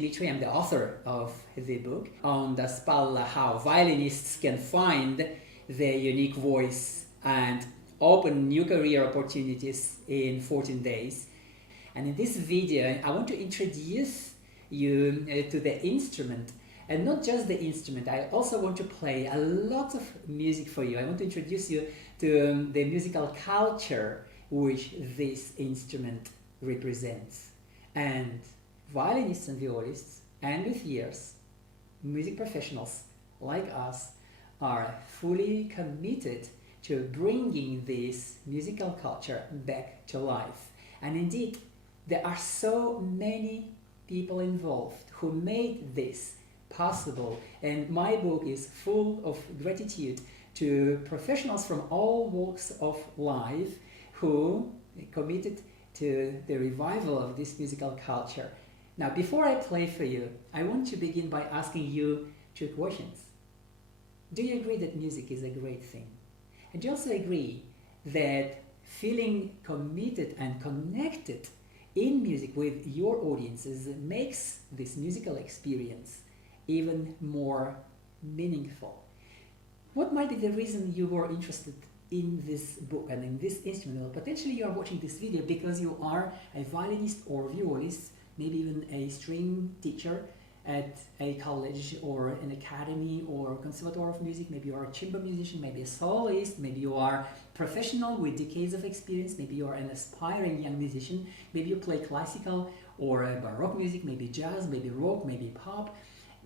Dmitry. I'm the author of the book on the spalla, how violinists can find their unique voice and open new career opportunities in 14 days. And in this video, I want to introduce you to the instrument, and not just the instrument. I also want to play a lot of music for you. I want to introduce you to the musical culture which this instrument represents. And violinists and violists and luthiers, music professionals like us, are fully committed to bringing this musical culture back to life. And indeed, there are so many people involved who made this possible, and my book is full of gratitude to professionals from all walks of life who committed to the revival of this musical culture. Now, before I play for you, I want to begin by asking you two questions. Do you agree that music is a great thing? And do you also agree that feeling committed and connected in music with your audiences makes this musical experience even more meaningful? What might be the reason you were interested in this book and in this instrument? Well, potentially you are watching this video because you are a violinist or violist, maybe even a string teacher at a college or an academy or conservatoire of music. Maybe you are a chamber musician, maybe a soloist, maybe you are professional with decades of experience, maybe you are an aspiring young musician, maybe you play classical or baroque music, maybe jazz, maybe rock, maybe pop.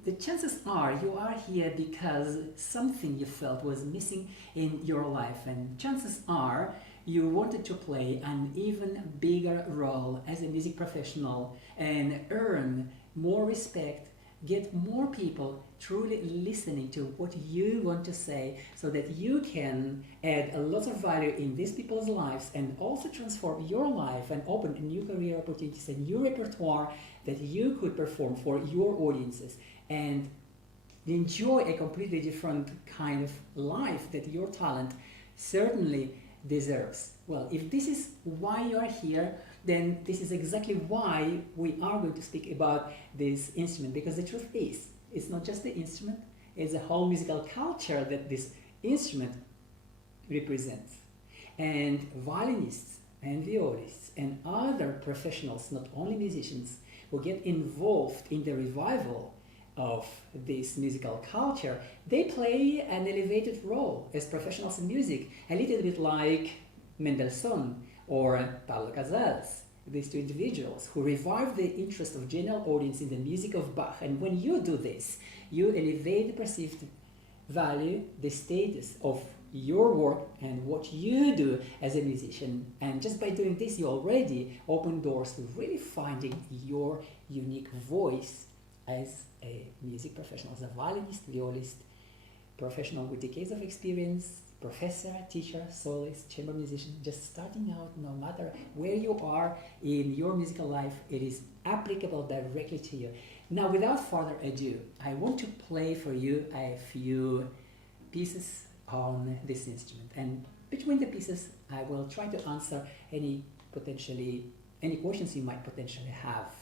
The chances are you are here because something you felt was missing in your life, and chances are you wanted to play an even bigger role as a music professional and earn more respect, get more people truly listening to what you want to say, so that you can add a lot of value in these people's lives and also transform your life and open new career opportunities and new repertoire that you could perform for your audiences and enjoy a completely different kind of life that your talent certainly deserves. Well, if this is why you are here, then this is exactly why we are going to speak about this instrument, because the truth is, it's not just the instrument, it's a whole musical culture that this instrument represents. And violinists and violists and other professionals, not only musicians, who get involved in the revival of this musical culture, they play an elevated role as professionals in music, a little bit like Mendelssohn or Pablo Casals, these two individuals who revived the interest of general audience in the music of Bach. And when you do this, you elevate the perceived value, the status of your work and what you do as a musician. And just by doing this, you already open doors to really finding your unique voice as a music professional, as a violinist, violist, professional with decades of experience, professor, teacher, soloist, chamber musician, just starting out. No matter where you are in your musical life, it is applicable directly to you. Now, without further ado, I want to play for you a few pieces on this instrument, and between the pieces I will try to answer any questions you might potentially have.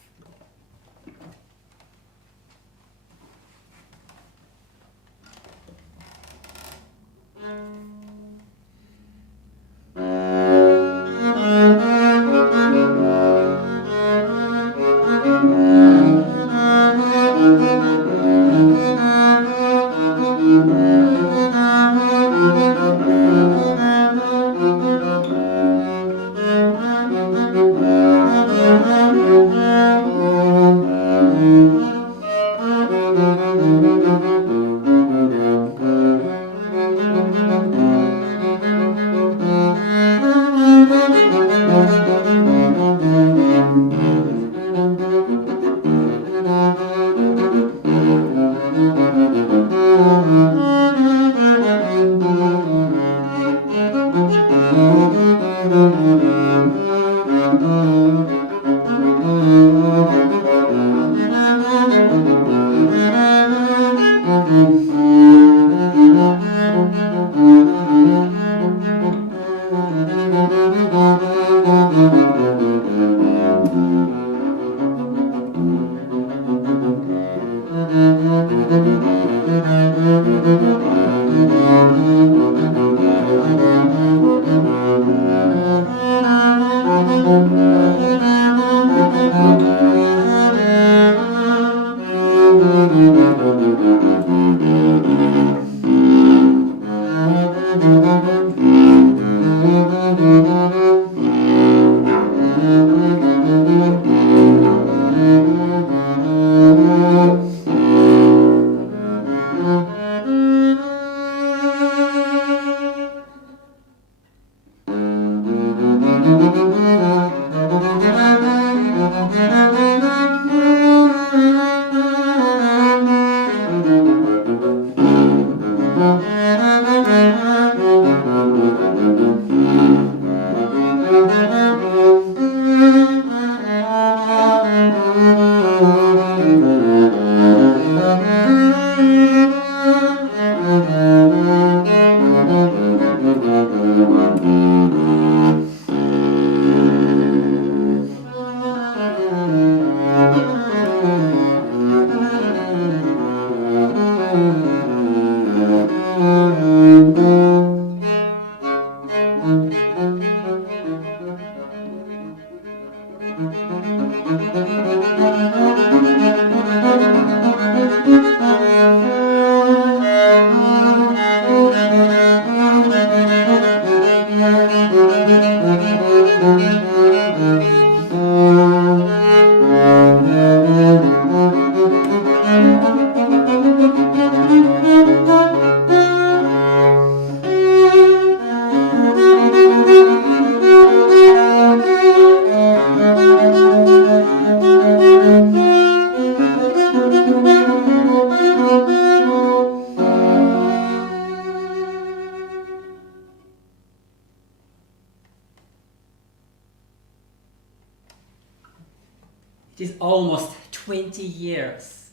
It is almost 20 years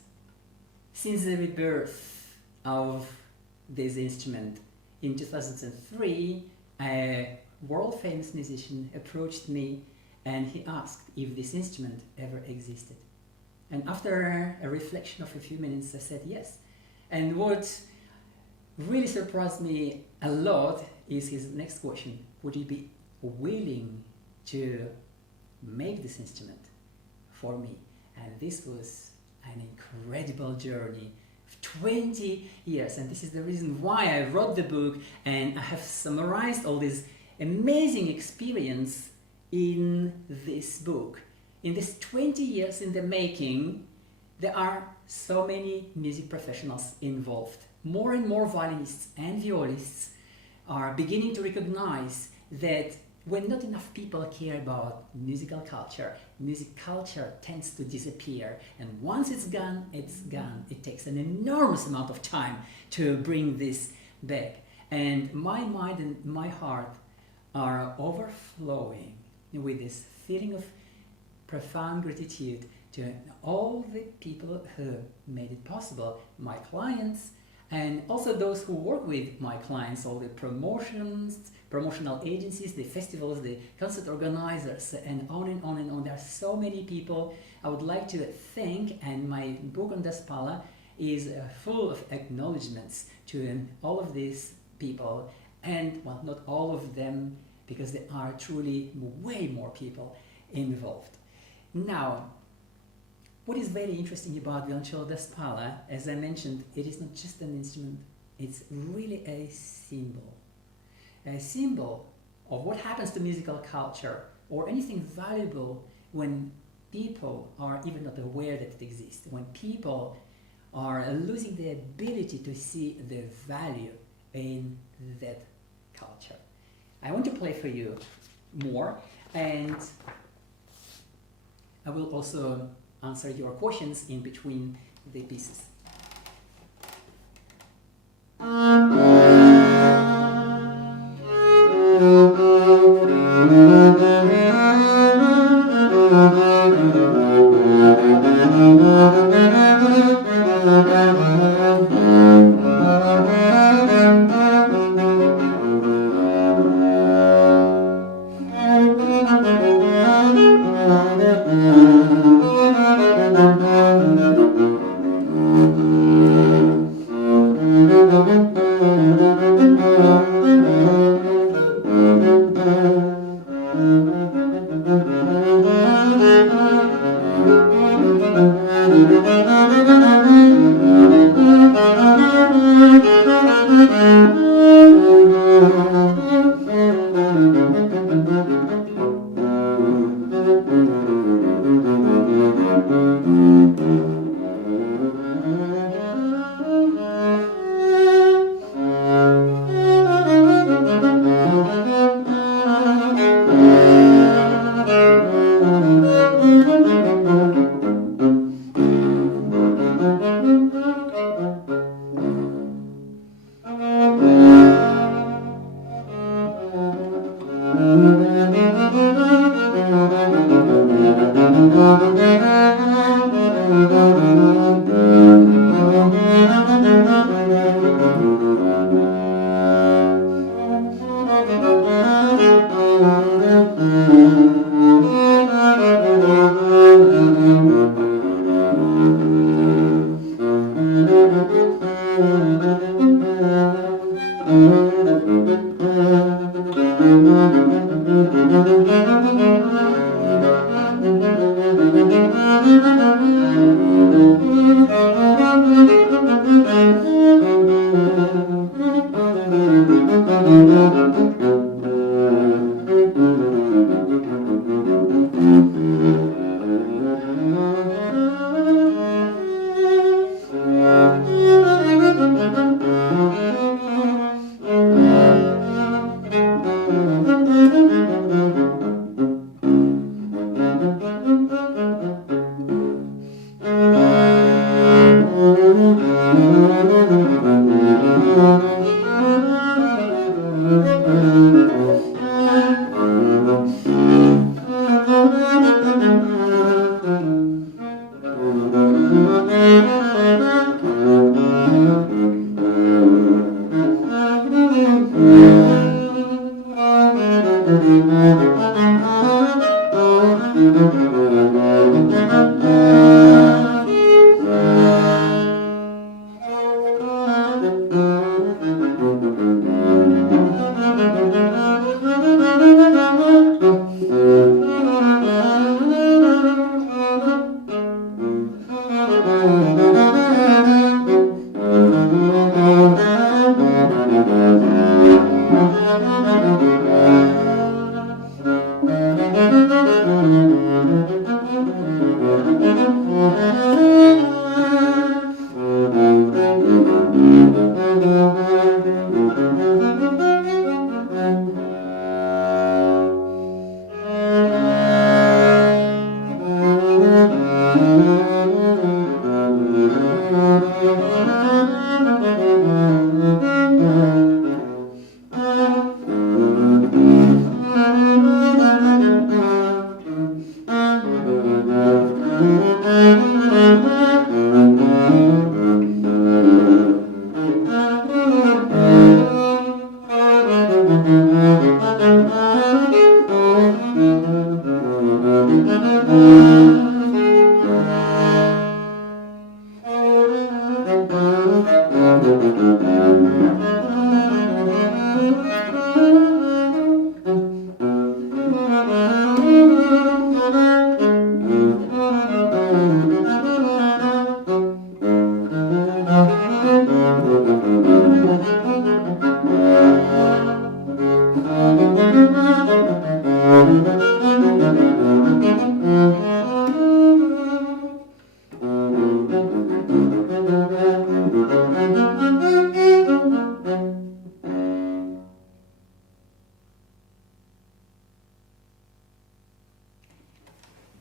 since the rebirth of this instrument. In 2003, a world-famous musician approached me and he asked if this instrument ever existed. And after a reflection of a few minutes, I said yes. And what really surprised me a lot is his next question: would you be willing to make this instrument for me? And this was an incredible journey of 20 years, and this is the reason why I wrote the book, and I have summarized all this amazing experience in this book. In this 20 years in the making, there are so many music professionals involved. More and more violinists and violists are beginning to recognize that when not enough people care about musical culture, music culture tends to disappear. And once it's gone, it's gone. It takes an enormous amount of time to bring this back. And my mind and my heart are overflowing with this feeling of profound gratitude to all the people who made it possible, my clients, and also those who work with my clients, all the promotional agencies, the festivals, the concert organizers, and on and on and on. There are so many people I would like to thank, and my book on the spalla is full of acknowledgements to all of these people, and well, not all of them, because there are truly way more people involved. Now, what is very interesting about violoncello da spalla, as I mentioned, it is not just an instrument, it's really a symbol of what happens to musical culture or anything valuable when people are even not aware that it exists, when people are losing the ability to see the value in that culture. I want to play for you more, and I will also answer your questions in between the pieces.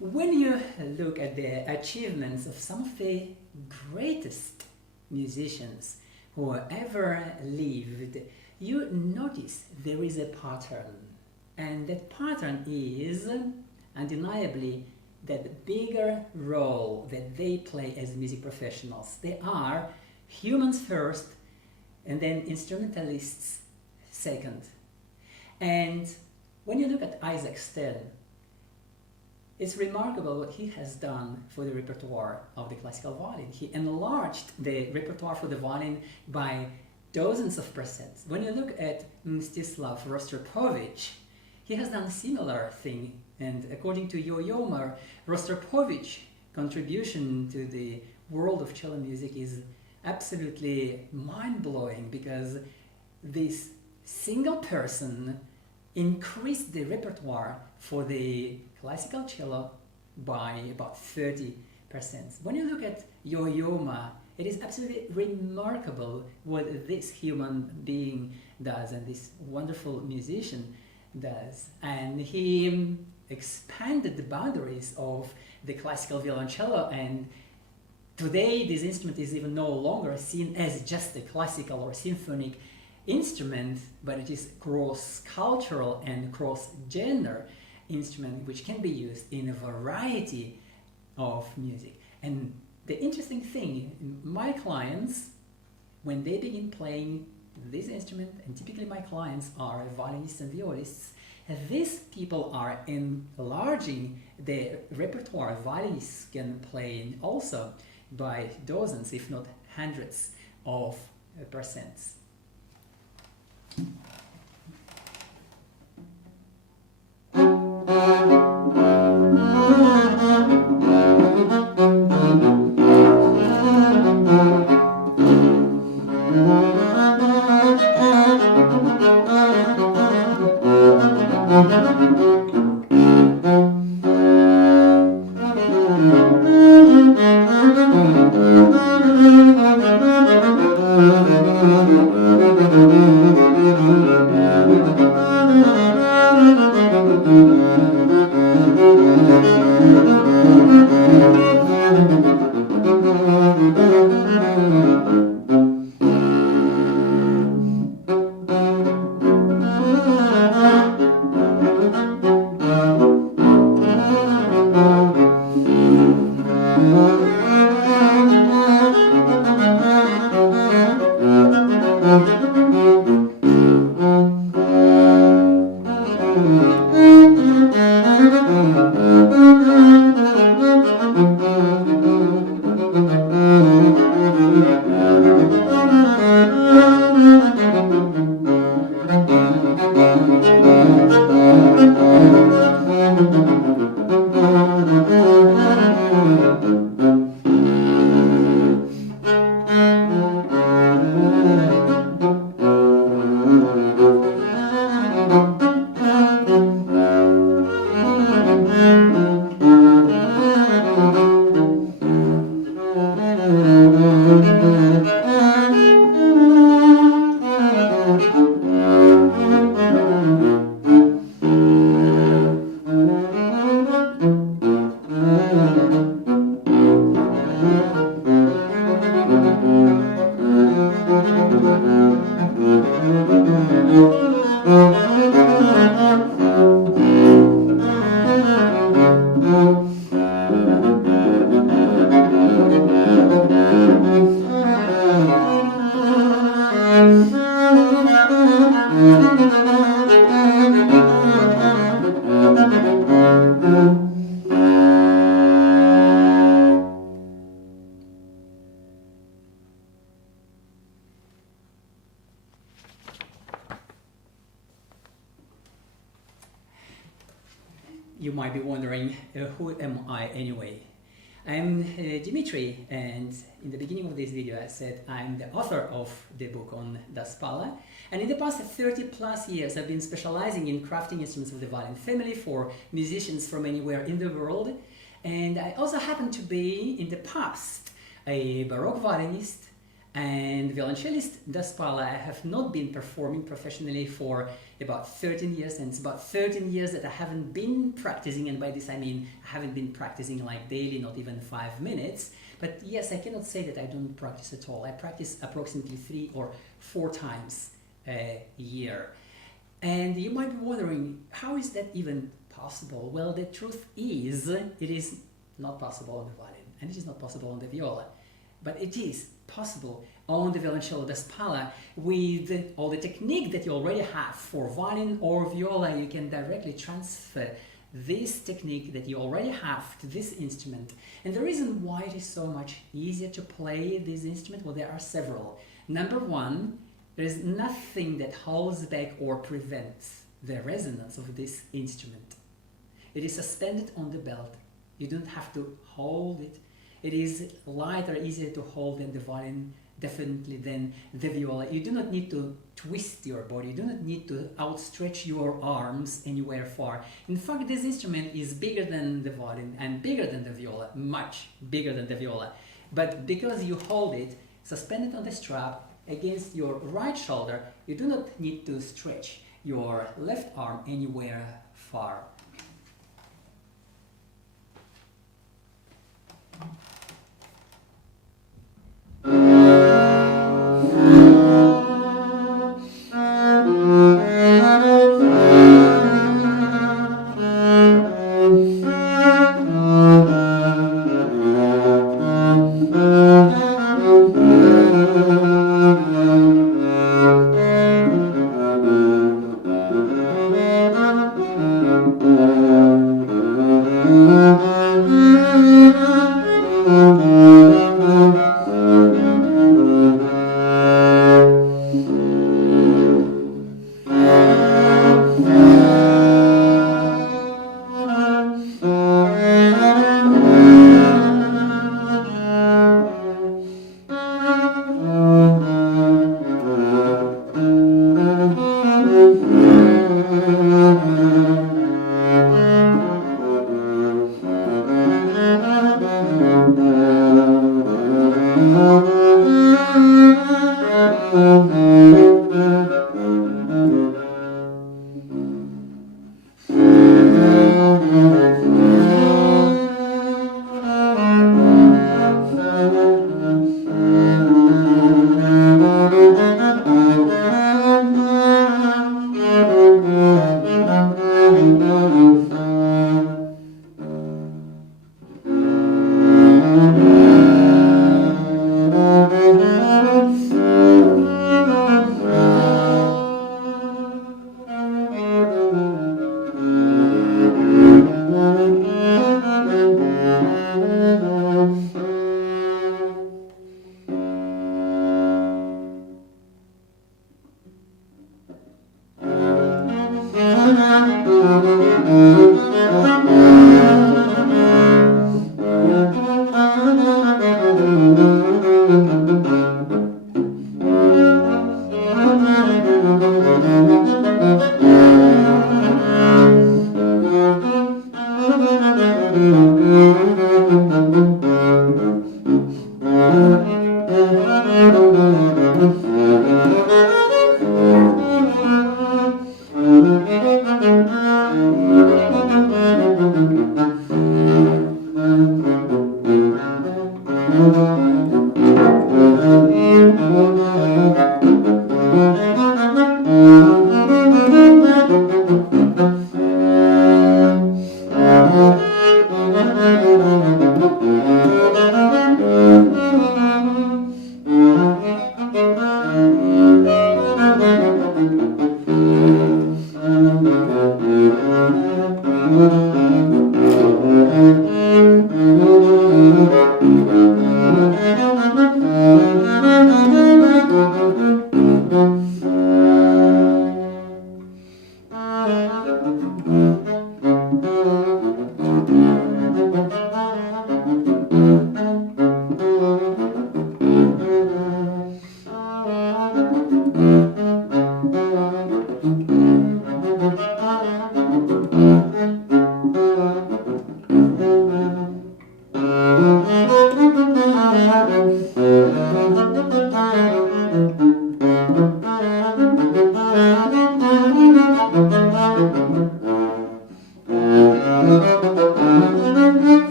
When you look at the achievements of some of the greatest musicians who ever lived, you notice there is a pattern. And that pattern is undeniably that bigger role that they play as music professionals. They are humans first and then instrumentalists second. And when you look at Isaac Stern, it's remarkable what he has done for the repertoire of the classical violin. He enlarged the repertoire for the violin by dozens of percents. When you look at Mstislav Rostropovich, he has done a similar thing, and according to Yo-Yo Rostropovich's contribution to the world of cello music is absolutely mind-blowing, because this single person increased the repertoire for the classical cello by about 30%. When you look at Yo-Yo, it is absolutely remarkable what this human being does and this wonderful musician does. And he expanded the boundaries of the classical violoncello, and today this instrument is even no longer seen as just a classical or symphonic instrument, but it is cross-cultural and cross-gender instrument which can be used in a variety of music. And the interesting thing, my clients, when they begin playing this instrument, and typically my clients are violinists and violists, these people are enlarging the repertoire. Violinists can play also by dozens, if not hundreds of percents. You might be wondering, who am I anyway? I'm Dmitry, and in the beginning of this video I said I'm the author of the book on the spalla, and in the past 30 plus years I've been specializing in crafting instruments of the violin family for musicians from anywhere in the world. And I also happen to be, in the past, a Baroque violinist and violoncellist. The spalla I have not been performing professionally for about 13 years, and it's about 13 years that I haven't been practicing, and by this I mean I haven't been practicing like daily, not even 5 minutes. But yes, I cannot say that I don't practice at all. I practice approximately 3 or 4 times a year. And you might be wondering, how is that even possible? Well, the truth is, it is not possible on the violin, and it is not possible on the viola. But it is possible on the violoncello da spalla with all the technique that you already have for violin or viola. You can directly transfer this technique that you already have to this instrument. And the reason why it is so much easier to play this instrument, well, there are several. Number one, there is nothing that holds back or prevents the resonance of this instrument. It is suspended on the belt. You don't have to hold it. It is lighter, easier to hold than the violin, definitely than the viola. You do not need to twist your body. You do not need to outstretch your arms anywhere far. In fact, this instrument is bigger than the violin and bigger than the viola, much bigger than the viola. But because you hold it suspended on the strap against your right shoulder, you do not need to stretch your left arm anywhere far.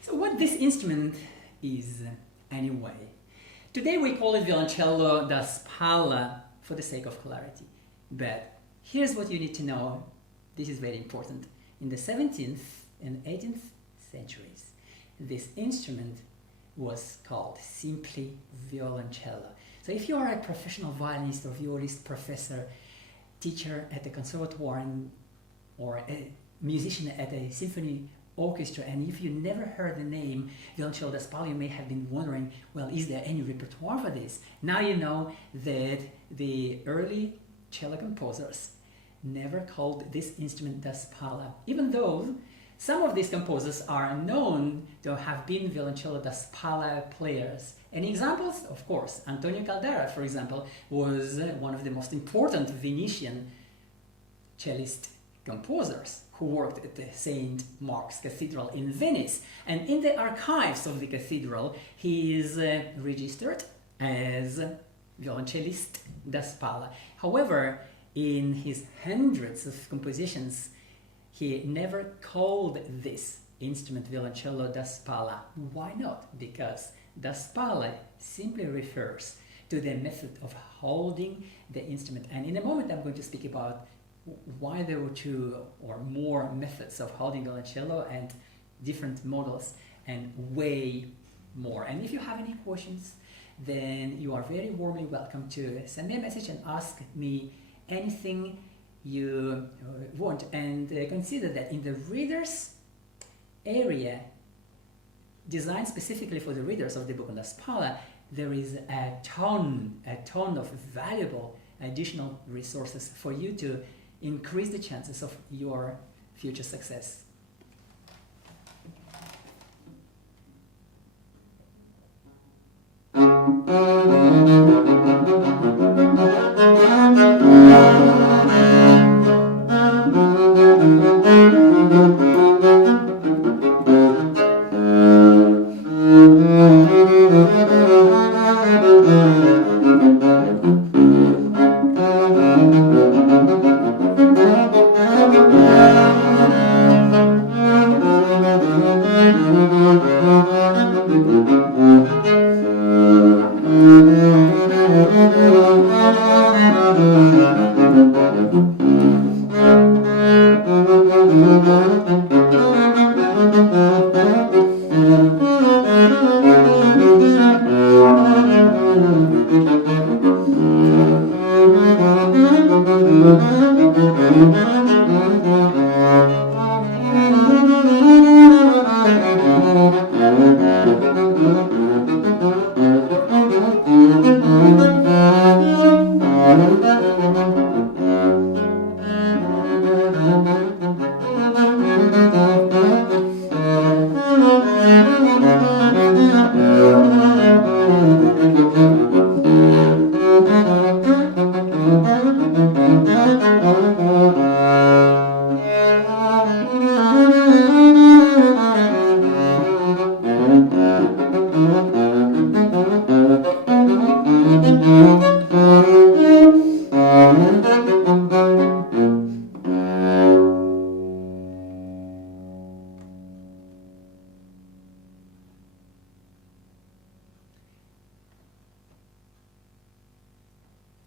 So what this instrument is anyway? Today we call it violoncello da spalla for the sake of clarity. But here's what you need to know. This is very important. In the 17th and 18th centuries, this instrument was called simply violoncello. So if you are a professional violinist or violist professor, teacher at the conservatoire or a musician at a symphony orchestra, and if you never heard the name violoncello da spalla, you may have been wondering, well, is there any repertoire for this? Now you know that the early cello composers never called this instrument da spalla, even though some of these composers are known to have been violoncello da spalla players. And examples, of course, Antonio Caldera, for example, was one of the most important Venetian cellist composers who worked at the St. Mark's Cathedral in Venice. And in the archives of the cathedral, he is registered as violoncellist da spalla. However, in his hundreds of compositions, he never called this instrument violoncello da spalla. Why not? Because da spalla simply refers to the method of holding the instrument. And in a moment I'm going to speak about why there were two or more methods of holding violoncello and different models and way more. And if you have any questions, then you are very warmly welcome to send me a message and ask me anything you want. And consider that in the readers area, designed specifically for the readers of the book on da spalla, there is a ton of valuable additional resources for you to increase the chances of your future success.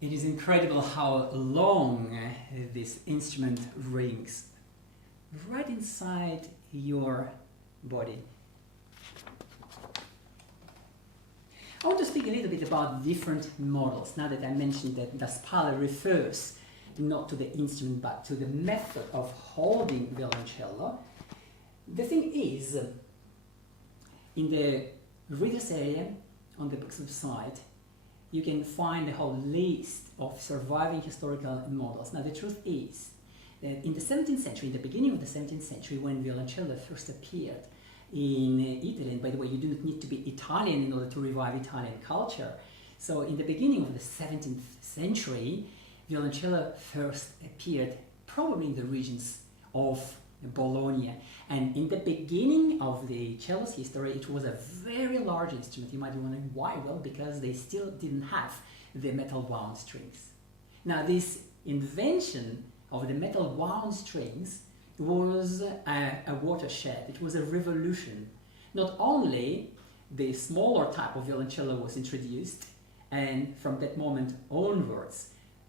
It is incredible how long this instrument rings right inside your body. I want to speak a little bit about different models, now that I mentioned that the spalla refers not to the instrument but to the method of holding violoncello. The thing is, in the readers area on the book's website, you can find a whole list of surviving historical models. Now the truth is that in the 17th century, in the beginning of the 17th century, when violoncello first appeared in Italy, and by the way, you do not need to be Italian in order to revive Italian culture. So in the beginning of the 17th century, violoncello first appeared probably in the regions of Bologna. And in the beginning of the cello's history, it was a very large instrument. You might be wondering why? Well, because they still didn't have the metal wound strings. Now, this invention of the metal wound strings was a watershed. It was a revolution. Not only the smaller type of violoncello was introduced, and from that moment onwards,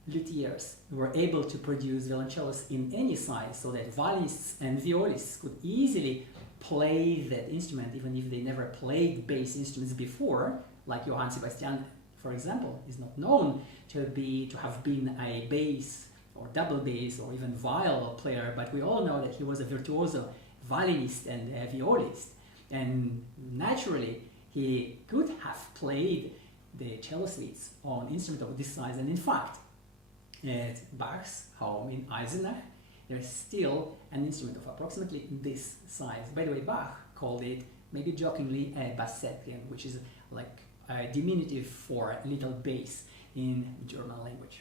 luthiers were able to produce violoncellos in any size, so that violinists and violists could easily play that instrument even if they never played bass instruments before, like Johann Sebastian, for example, is not known to have been a bass or double bass or even viol player, but we all know that he was a virtuoso violinist and a violist, and naturally he could have played the cello suites on instruments of this size. And in fact, at Bach's home in Eisenach, there is still an instrument of approximately this size. By the way, Bach called it, maybe jokingly, a Bassettchen, which is like a diminutive for little bass in German language.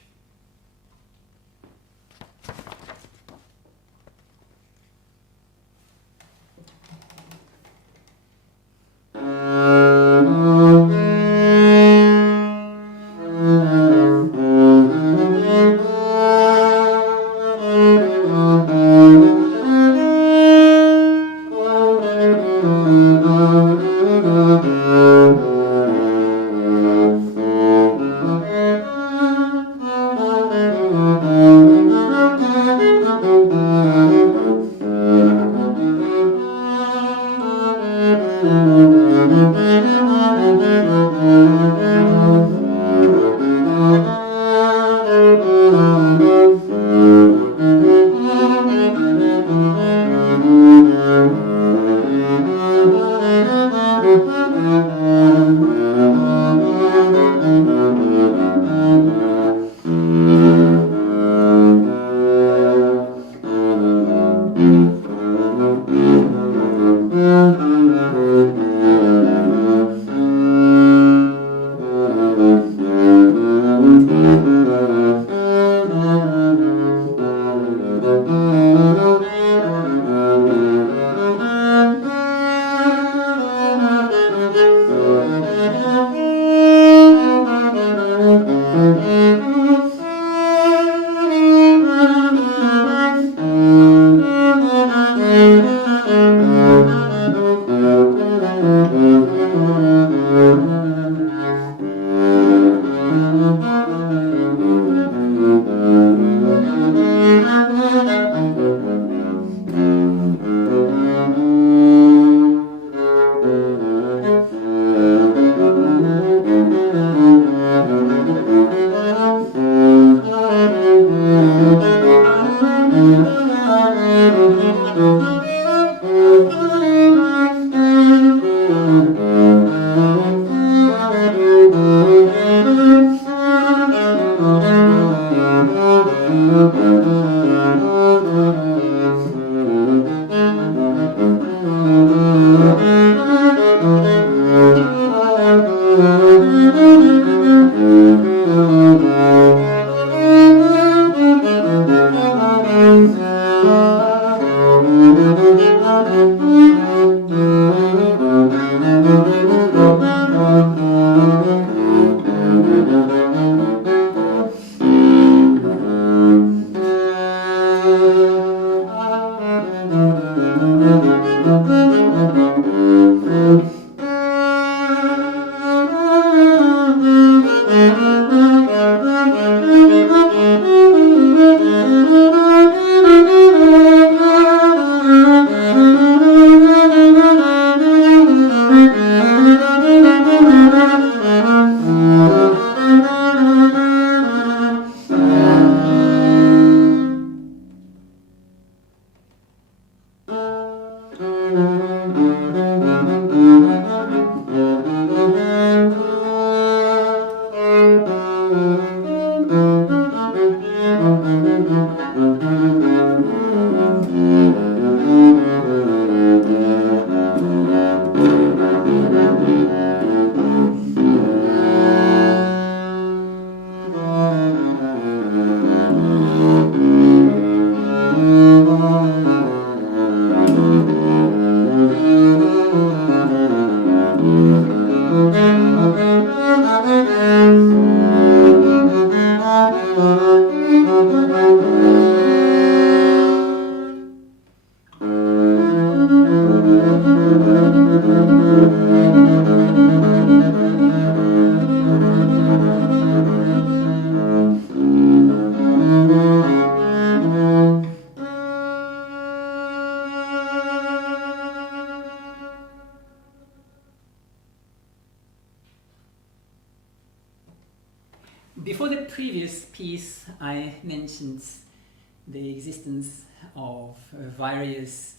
Before the previous piece, I mentioned the existence of various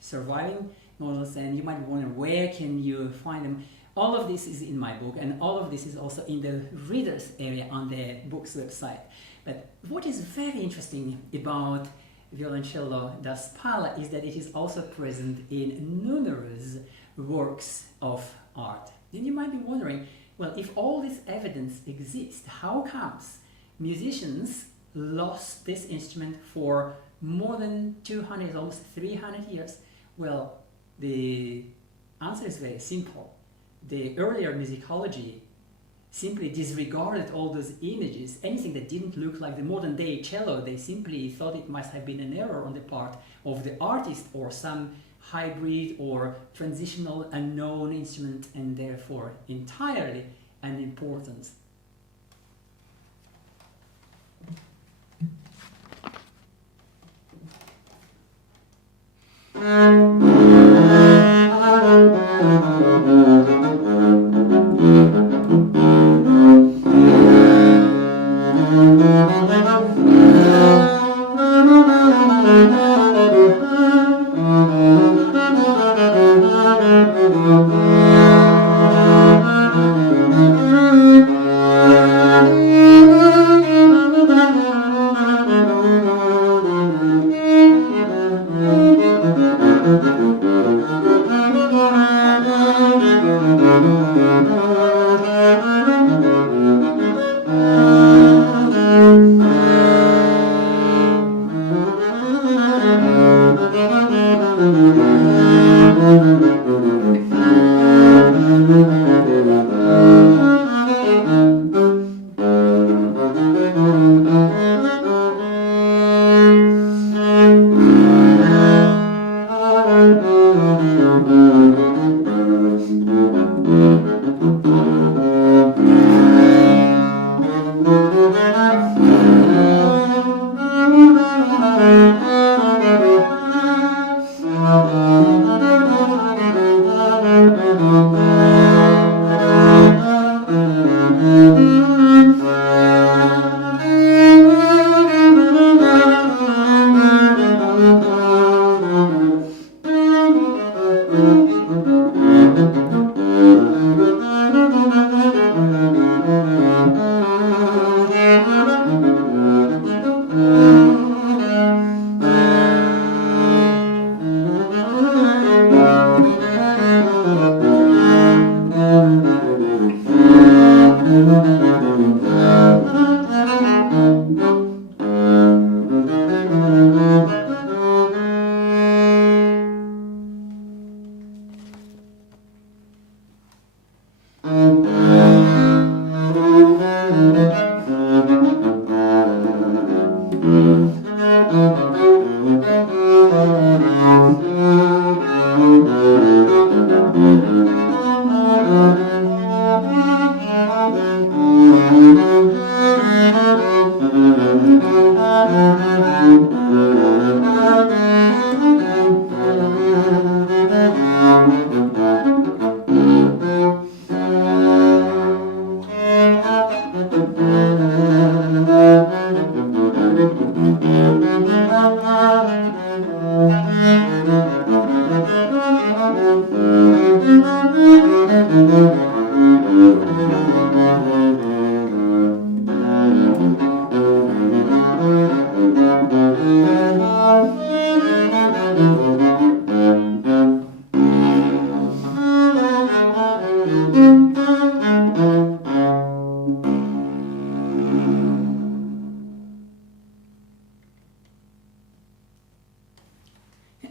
surviving models, and you might wonder where can you find them. All of this is in my book, and all of this is also in the readers area on the book's website. But what is very interesting about violoncello da spalla is that it is also present in numerous works of art. Then you might be wondering, well, if all this evidence exists, how comes musicians lost this instrument for more than 200, almost 300 years? Well, the answer is very simple. The earlier musicology simply disregarded all those images. Anything that didn't look like the modern day cello, they simply thought it must have been an error on the part of the artist or some hybrid or transitional unknown instrument, and therefore entirely unimportant.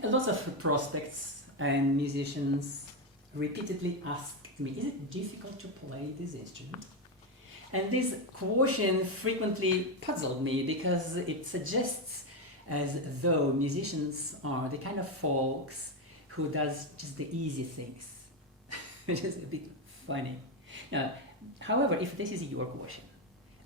Lots of prospects and musicians repeatedly asked me, is it difficult to play this instrument? And this question frequently puzzled me because it suggests as though musicians are the kind of folks who does just the easy things, which is a bit funny. Now, however, if this is your question,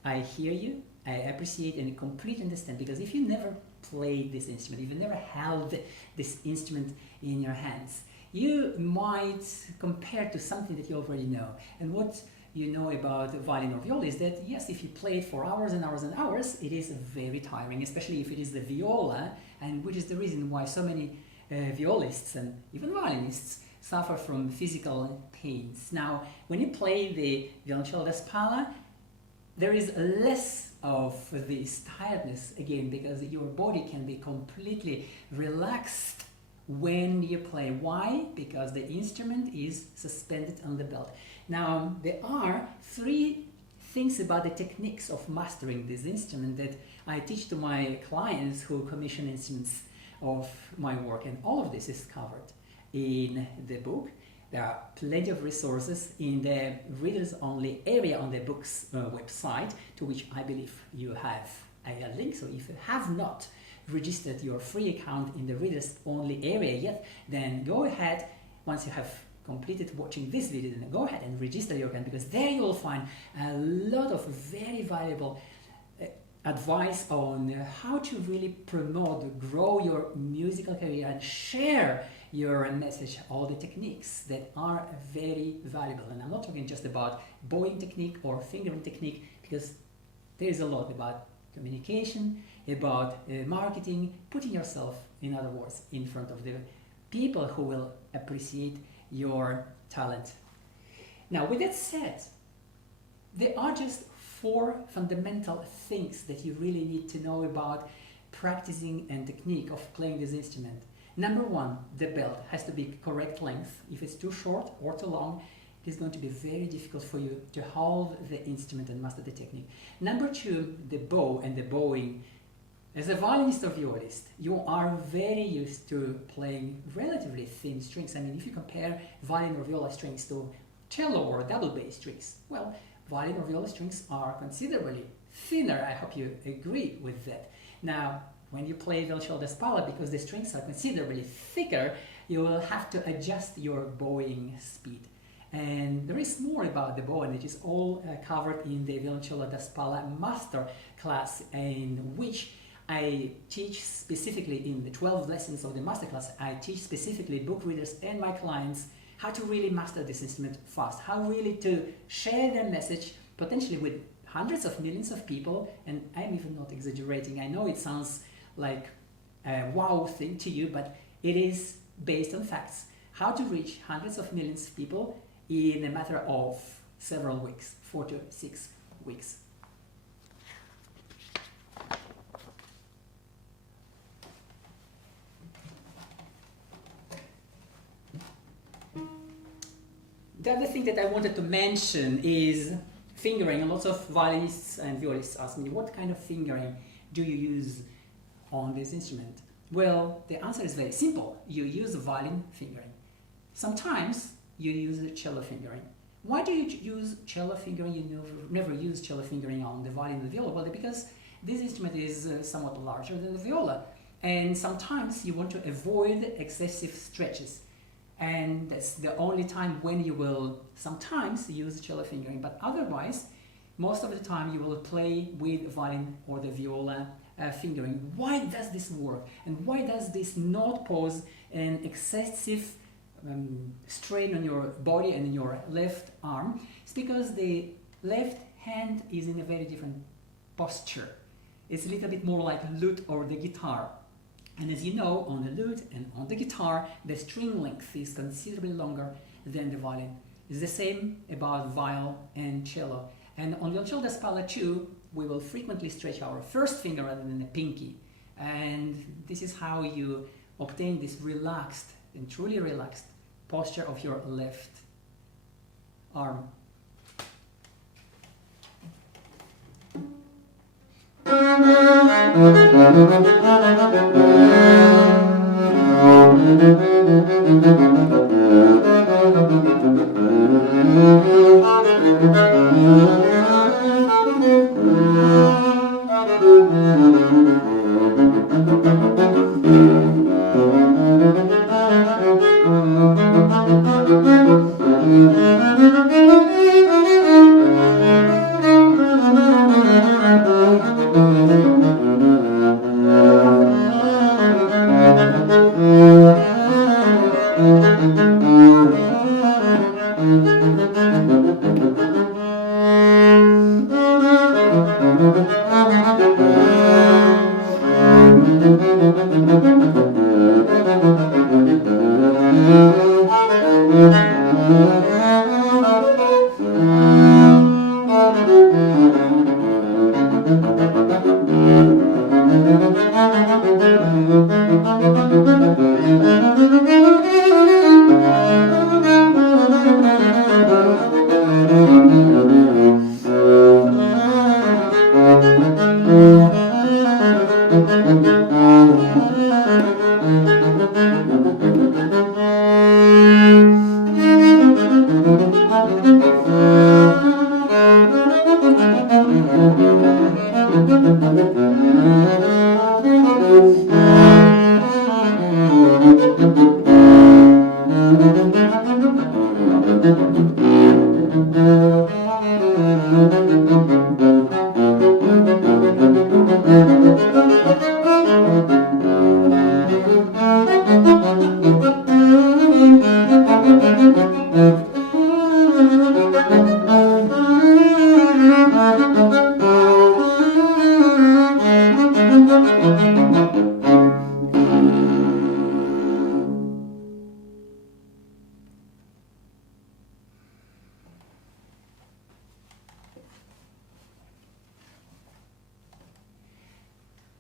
I hear you, I appreciate and completely understand, because if you never played this instrument, if you never held this instrument in your hands, you might compare to something that you already know. And what you know about violin or viola is that, yes, if you play it for hours and hours and hours, it is very tiring, especially if it is the viola, and which is the reason why so many violists and even violinists suffer from physical pains. Now, when you play the violoncello da spalla, there is less of this tiredness again, because your body can be completely relaxed when you play. Why? Because the instrument is suspended on the belt. Now, there are 3 things about the techniques of mastering this instrument that I teach to my clients who commission instruments of my work, and all of this is covered in the book. There are plenty of resources in the readers-only area on the book's website, to which I believe you have a link. So if you have not registered your free account in the readers-only area yet, then go ahead, once you have completed watching this video, then go ahead and register your account, because there you will find a lot of very valuable advice on how to really promote, grow your musical career and share your message, all the techniques that are very valuable. And I'm not talking just about bowing technique or fingering technique, because there is a lot about communication, about marketing, putting yourself, in other words, in front of the people who will appreciate your talent. Now, with that said, there are just 4 fundamental things that you really need to know about practicing and technique of playing this instrument. Number 1, the belt has to be correct length. If it's too short or too long, it is going to be very difficult for you to hold the instrument and master the technique. Number 2, the bow and the bowing. As a violinist or violist, you are very used to playing relatively thin strings. I mean, if you compare violin or viola strings to cello or double bass strings, well, violin or viola strings are considerably thinner. I hope you agree with that. Now, when you play violoncello da spalla, because the strings are considerably thicker, you will have to adjust your bowing speed. And there is more about the bow, and it is all covered in the violoncello da spalla master class, in which I teach specifically in the 12 lessons of the masterclass. I teach specifically book readers and my clients how to really master this instrument fast, how really to share their message potentially with hundreds of millions of people. And I'm even not exaggerating. I know it sounds like a wow thing to you, but it is based on facts. How to reach hundreds of millions of people in a matter of several weeks, 4 to 6 weeks. The other thing that I wanted to mention is fingering. And lots of violinists and violists ask me, what kind of fingering do you use on this instrument? Well, the answer is very simple. You use violin fingering. Sometimes you use the cello fingering. Why do you use cello fingering? You never use cello fingering on the violin and the viola? Well, because this instrument is somewhat larger than the viola, and sometimes you want to avoid excessive stretches. And that's the only time when you will sometimes use cello fingering, but otherwise, most of the time you will play with violin or the viola fingering. Why does this work? And why does this not pose an excessive strain on your body and in your left arm? It's because the left hand is in a very different posture. It's a little bit more like lute or the guitar. And as you know, on the lute and on the guitar, the string length is considerably longer than the violin. It's the same about viol and cello. And on violoncello da spalla too, we will frequently stretch our first finger rather than the pinky. And this is how you obtain this relaxed and truly relaxed posture of your left arm.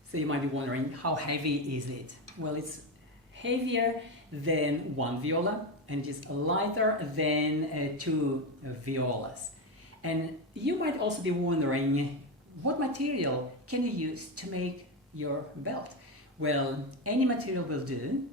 So you might be wondering, how heavy is it? Well, it's heavier than one viola and it is lighter than two violas. And you might also be wondering, what material can you use to make your belt? Well, any material will do.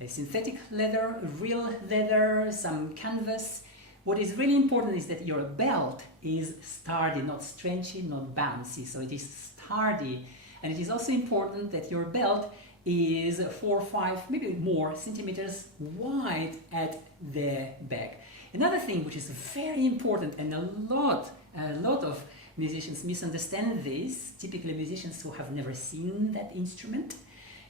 A synthetic leather, real leather, some canvas. What is really important is that your belt is sturdy, not stretchy, not bouncy. So it is sturdy. And it is also important that your belt is 4 or 5, maybe more centimeters wide at the back. Another thing which is very important, and a lot of musicians misunderstand this, typically musicians who have never seen that instrument,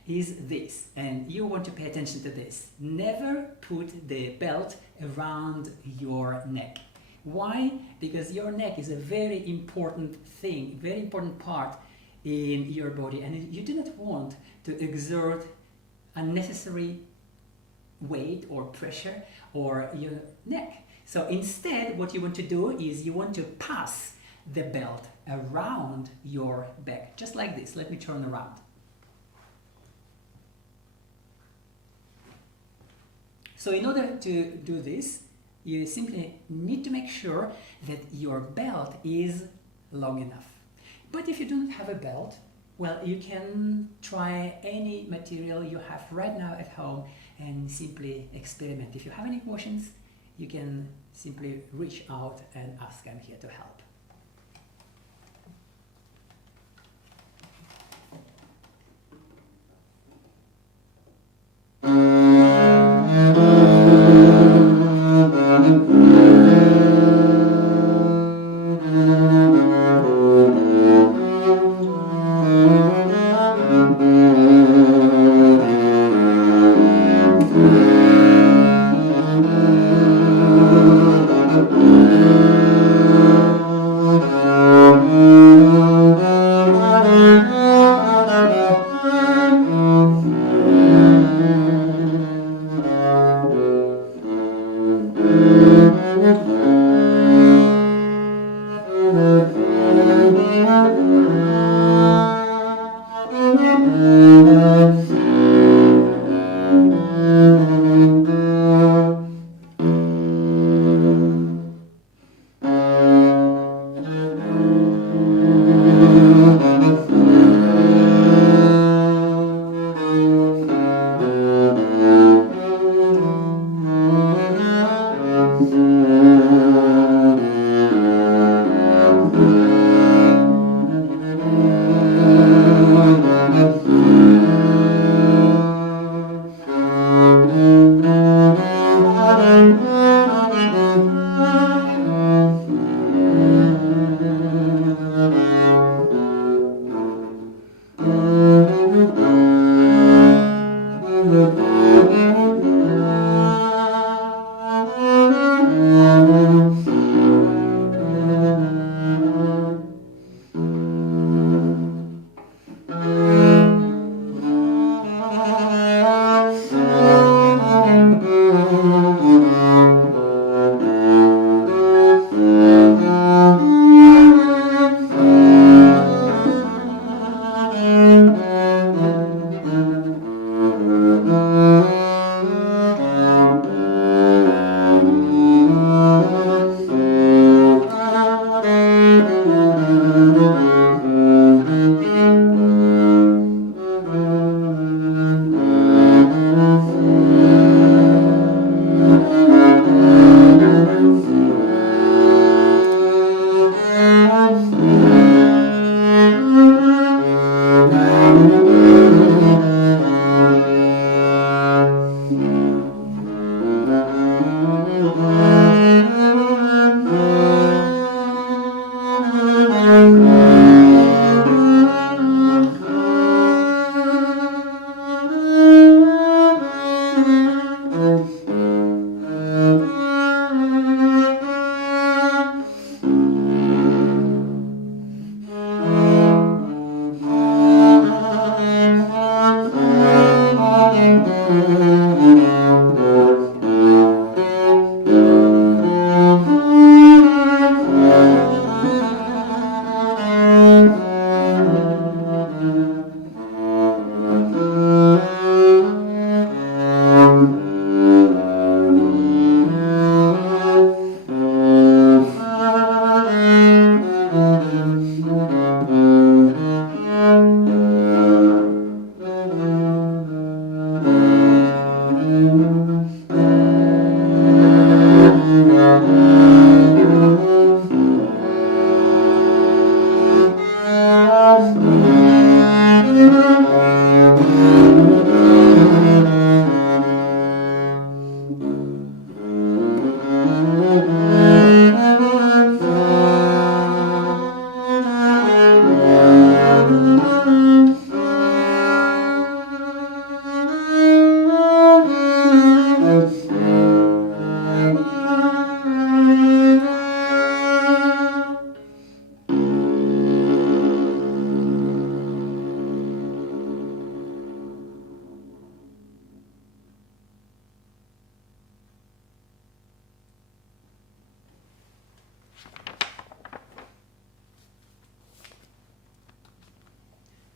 is this. And you want to pay attention to this. Never put the belt around your neck. Why? Because your neck is a very important thing, very important part in your body, and you do not want to exert unnecessary weight or pressure or your neck. So instead, what you want to do is you want to pass the belt around your back, just like this. Let me turn around. So in order to do this, you simply need to make sure that your belt is long enough. But if you don't have a belt, well, you can try any material you have right now at home and simply experiment. If you have any questions, you can simply reach out and ask. I'm here to help.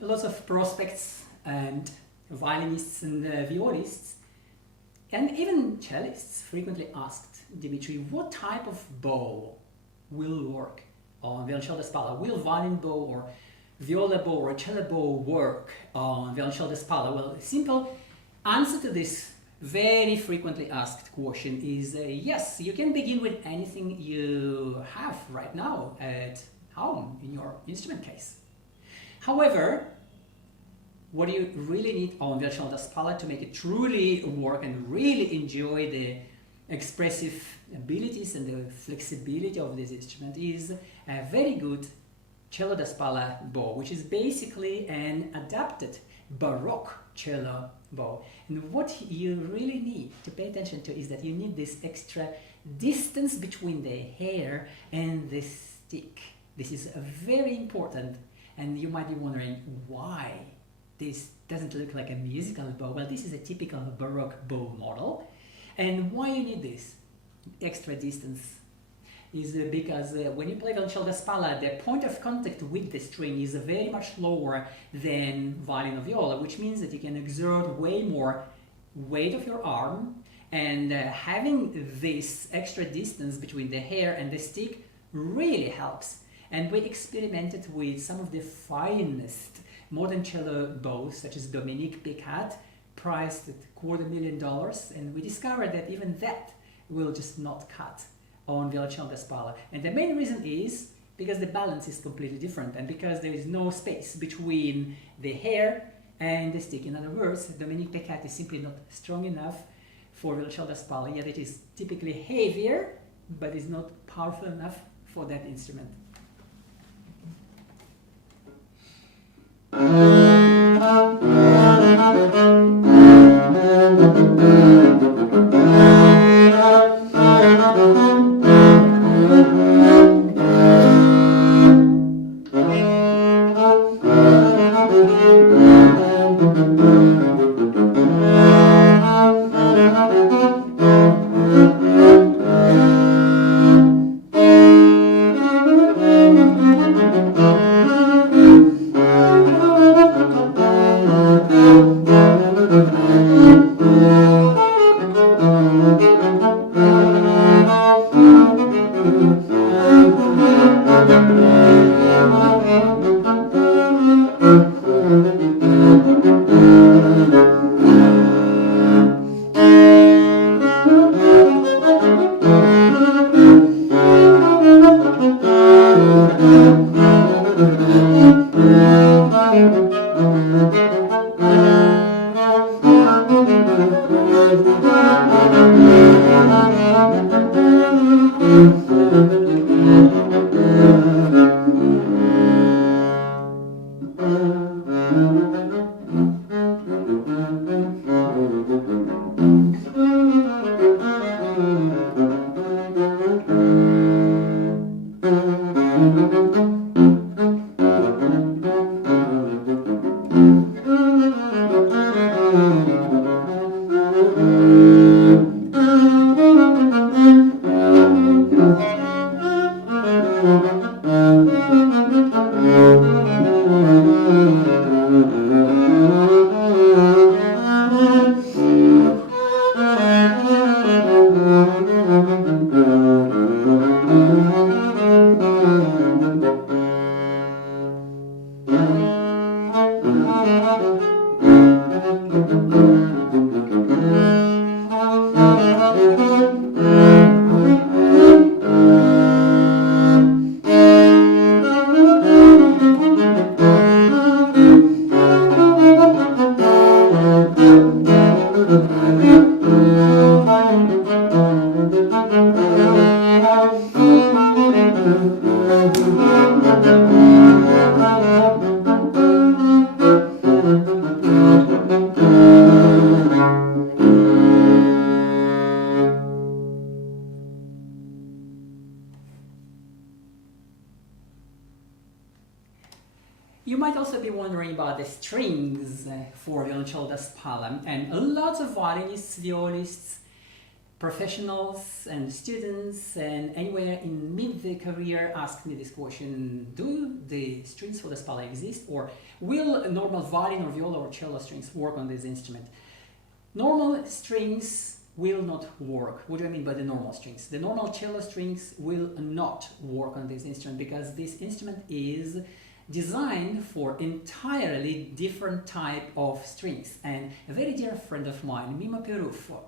Lots of prospects and violinists and violists and even cellists frequently asked Dmitry what type of bow will work on violoncelle da spalla. Will violin bow or viola bow or cello bow work on violoncelle da spalla? Well, a simple answer to this very frequently asked question is yes, you can begin with anything you have right now at home in your instrument case. However, what do you really need on violoncelle da spalla to make it truly work and really enjoy the expressive abilities and the flexibility of this instrument is a very good cello da spalla bow, which is basically an adapted Baroque cello bow. And what you really need to pay attention to is that you need this extra distance between the hair and the stick. This is very important. And you might be wondering why this doesn't look like a musical bow. Well, this is a typical Baroque bow model. And why you need this extra distance is because when you play violoncelle da spalla, the point of contact with the string is very much lower than violin or viola, which means that you can exert way more weight of your arm, and having this extra distance between the hair and the stick really helps. And we experimented with some of the finest modern cello bows, such as Dominique Picat, priced at $250,000, and we discovered that even that will just not cut on violoncello da spalla. And the main reason is because the balance is completely different and because there is no space between the hair and the stick. In other words, Dominique Peccati is simply not strong enough for violoncello da spalla, yet it is typically heavier, but is not powerful enough for that instrument. You might also be wondering about the strings for violoncello da spalla, and lots of violinists, violists, professionals and students and anywhere in mid-career ask me this question: do the strings for the spalla exist, or will normal violin or viola or cello strings work on this instrument? Normal strings will not work. What do I mean by the normal strings? The normal cello strings will not work on this instrument because this instrument is designed for entirely different type of strings. And a very dear friend of mine, Mimo Peruffo,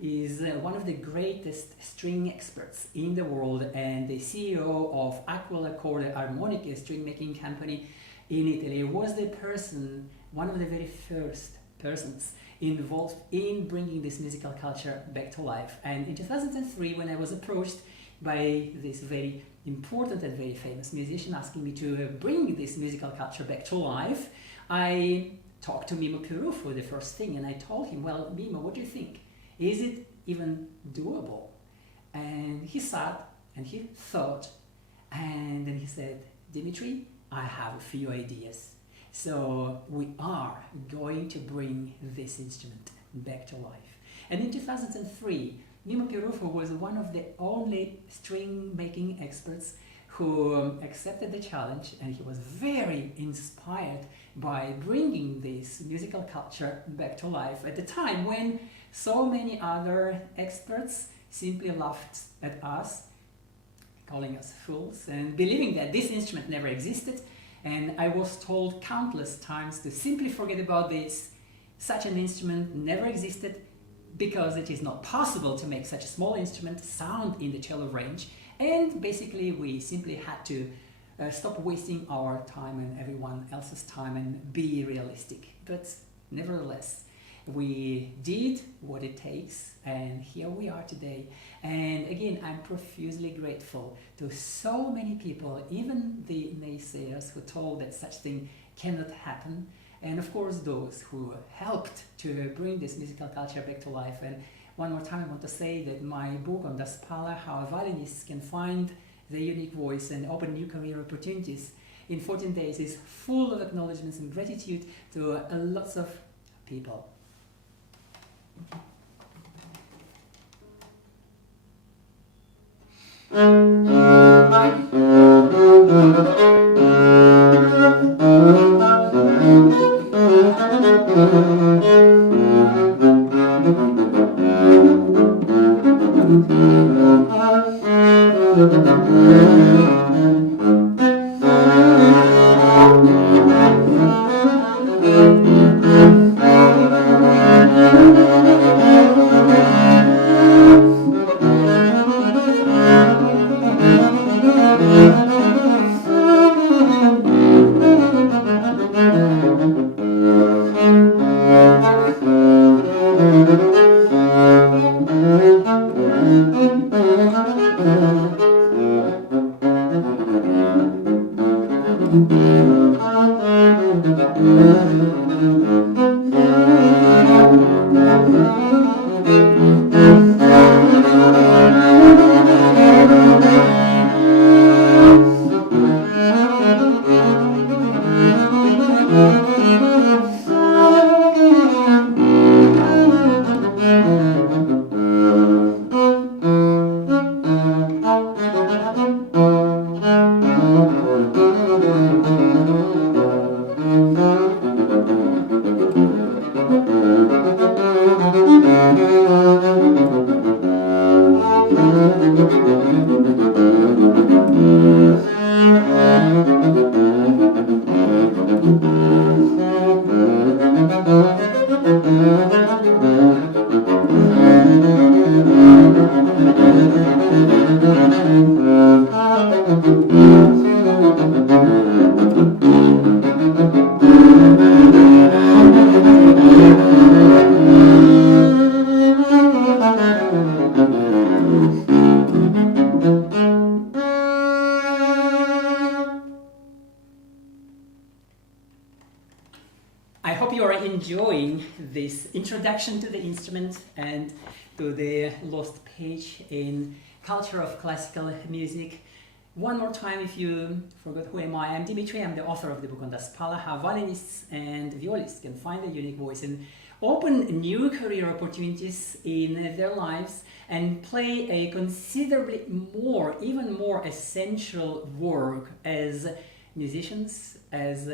is one of the greatest string experts in the world and the CEO of Aquila Corde Armonica string making company in Italy. Was the person, one of the very first persons involved in bringing this musical culture back to life. And in 2003, when I was approached by this very important and very famous musician asking me to bring this musical culture back to life, I talked to Mimo Peruffo the first thing, and I told him, well, Mimo, what do you think? Is it even doable? And he sat and he thought, and then he said, Dmitry, I have a few ideas. So we are going to bring this instrument back to life. And in 2003, Mimo Peruffo was one of the only string-making experts who accepted the challenge, and he was very inspired by bringing this musical culture back to life at the time when so many other experts simply laughed at us, calling us fools, and believing that this instrument never existed. And I was told countless times to simply forget about this. Such an instrument never existed. because it is not possible to make such a small instrument sound in the cello range, and basically we simply had to stop wasting our time and everyone else's time and be realistic. But nevertheless, we did what it takes, and here we are today. And again, I'm profusely grateful to so many people, even the naysayers who told that such thing cannot happen, and of course those who helped to bring this musical culture back to life. And one more time I want to say that my book on the spalla, how violinists can find their unique voice and open new career opportunities in 14 days, is full of acknowledgements and gratitude to lots of people. I hope you are enjoying this introduction to the instrument and to the lost page in culture of classical music. One more time, if you forgot who am I, I'm Dmitry. I'm the author of the book on the spalla, how violinists and violists can find a unique voice and open new career opportunities in their lives and play a considerably more, even more essential work as musicians, as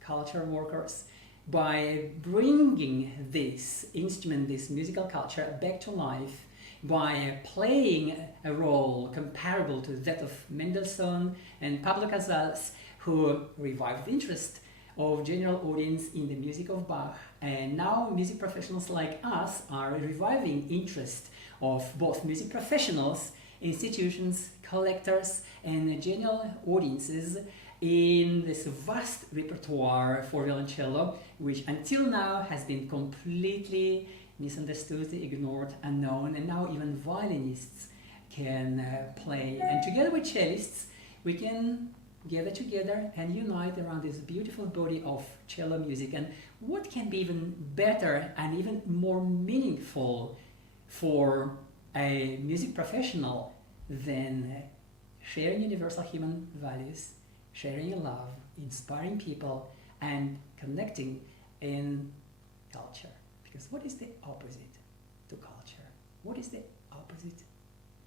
culture workers, by bringing this instrument, this musical culture back to life, by playing a role comparable to that of Mendelssohn and Pablo Casals, who revived the interest of general audience in the music of Bach. And now music professionals like us are reviving interest of both music professionals, institutions, collectors, and general audiences in this vast repertoire for violoncello, which until now has been completely misunderstood, ignored, unknown, and now even violinists can play. And together with cellists, we can gather together and unite around this beautiful body of cello music. And what can be even better and even more meaningful for a music professional than sharing universal human values, sharing a love, inspiring people, and connecting in culture. Because what is the opposite to culture? What is the opposite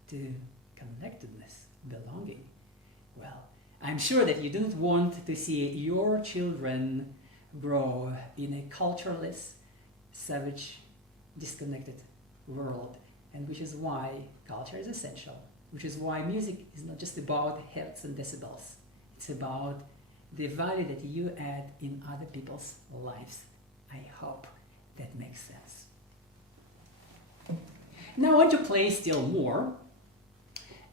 to connectedness, belonging? Well, I'm sure that you don't want to see your children grow in a cultureless, savage, disconnected world, and which is why culture is essential, which is why music is not just about hertz and decibels. It's about the value that you add in other people's lives. I hope that makes sense. Now I want to play still more,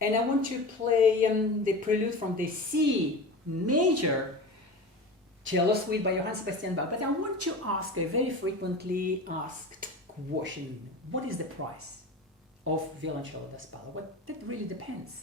and I want to play the prelude from the C major cello suite by Johann Sebastian Bach. But I want to ask a very frequently asked question: what is the price of violoncello da spalla? That really depends.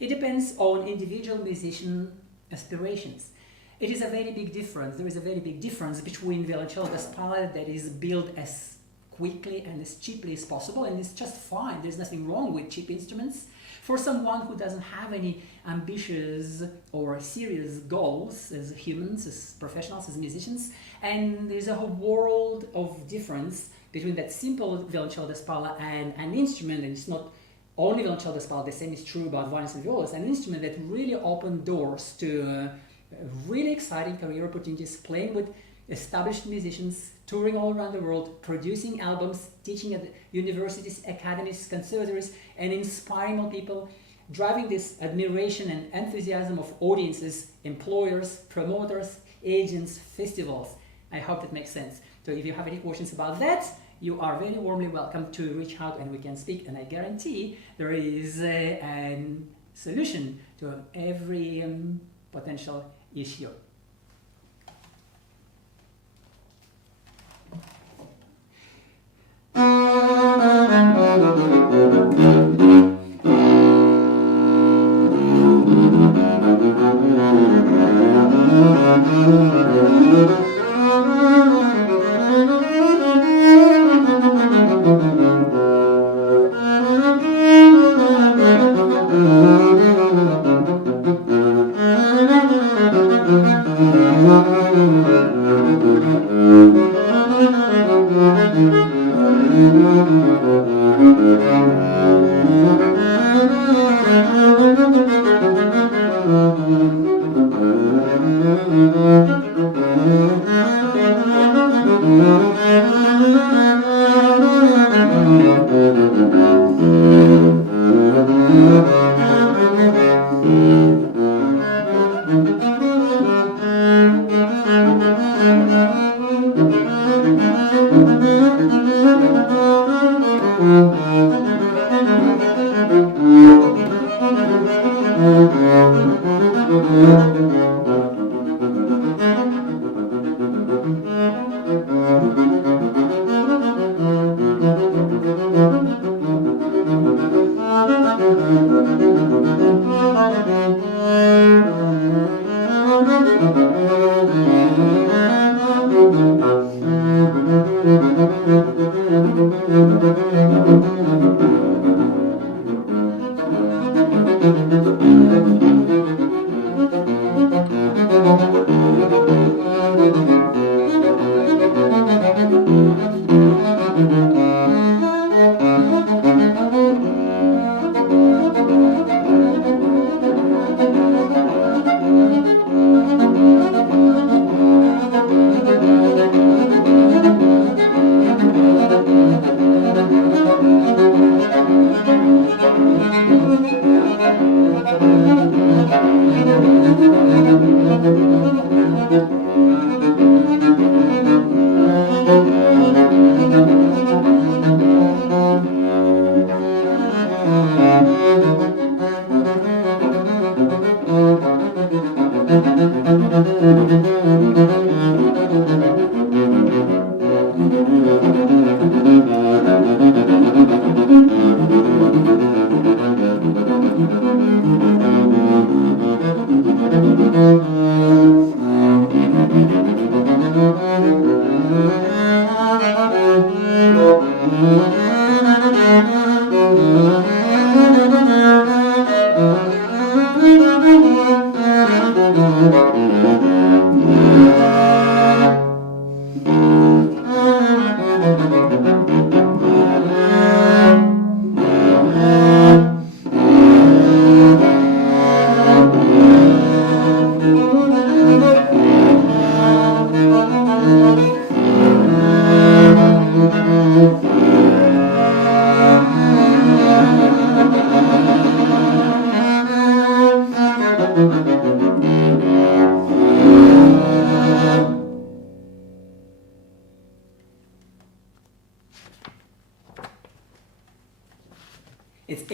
It depends on individual musician aspirations. It is a very big difference. There is a very big difference between violoncello da spalla that is built as quickly and as cheaply as possible, and it's just fine. There's nothing wrong with cheap instruments. For someone who doesn't have any ambitious or serious goals as humans, as professionals, as musicians, and there's a whole world of difference between that simple violoncello da spalla and an instrument, and it's not only violoncello da spalla, the same is true about violins and violas, an instrument that really opened doors to really exciting career opportunities, playing with established musicians, touring all around the world, producing albums, teaching at universities, academies, conservatories, and inspiring more people, driving this admiration and enthusiasm of audiences, employers, promoters, agents, festivals. I hope that makes sense. So if you have any questions about that, you are very warmly welcome to reach out and we can speak, and I guarantee there is a solution to every potential issue.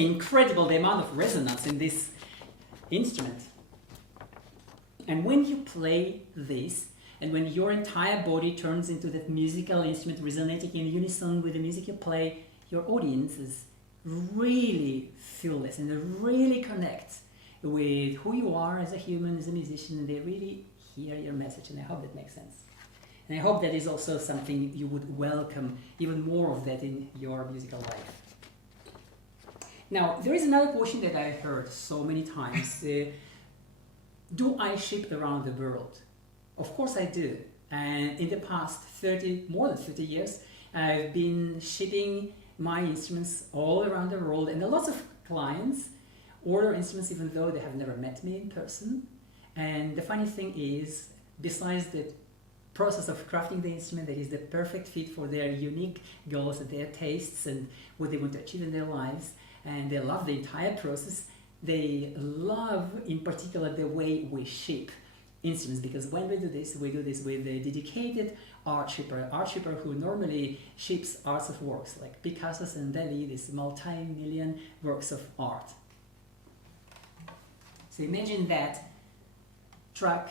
incredible the amount of resonance in this instrument. And when you play this, and when your entire body turns into that musical instrument resonating in unison with the music you play, your audiences really feel this and they really connect with who you are as a human, as a musician, and they really hear your message, and I hope that makes sense. And I hope that is also something you would welcome, even more of that in your musical life. Now, there is another question that I heard so many times. Do I ship around the world? Of course I do. And in the past more than 30 years, I've been shipping my instruments all around the world, and lots of clients order instruments even though they have never met me in person. And the funny thing is, besides the process of crafting the instrument that is the perfect fit for their unique goals and their tastes and what they want to achieve in their lives, and they love the entire process, they love in particular the way we ship instruments, because when we do this with a dedicated art shipper who normally ships arts of works like Picasso's and Dali, these multi-million works of art. So imagine that truck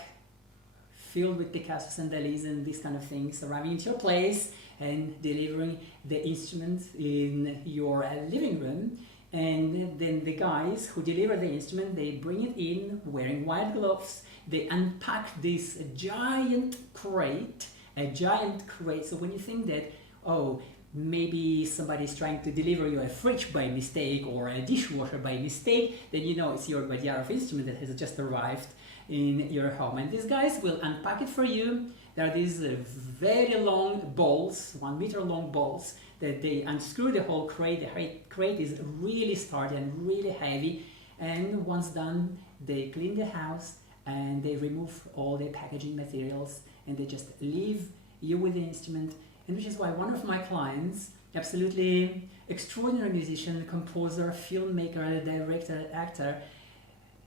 filled with Picasso's and Dalis and these kind of things arriving into your place and delivering the instrument in your living room. And then the guys who deliver the instrument, they bring it in wearing white gloves. They unpack this giant crate. So when you think that, oh, maybe somebody's trying to deliver you a fridge by mistake or a dishwasher by mistake, then you know it's your Badiarov instrument that has just arrived in your home. And these guys will unpack it for you. There are these very long bolts, 1 meter long bolts, that they unscrew the whole crate. The crate is really sturdy and really heavy, and once done, they clean the house and they remove all the packaging materials and they just leave you with the instrument. And which is why one of my clients, absolutely extraordinary musician, composer, filmmaker, director, actor,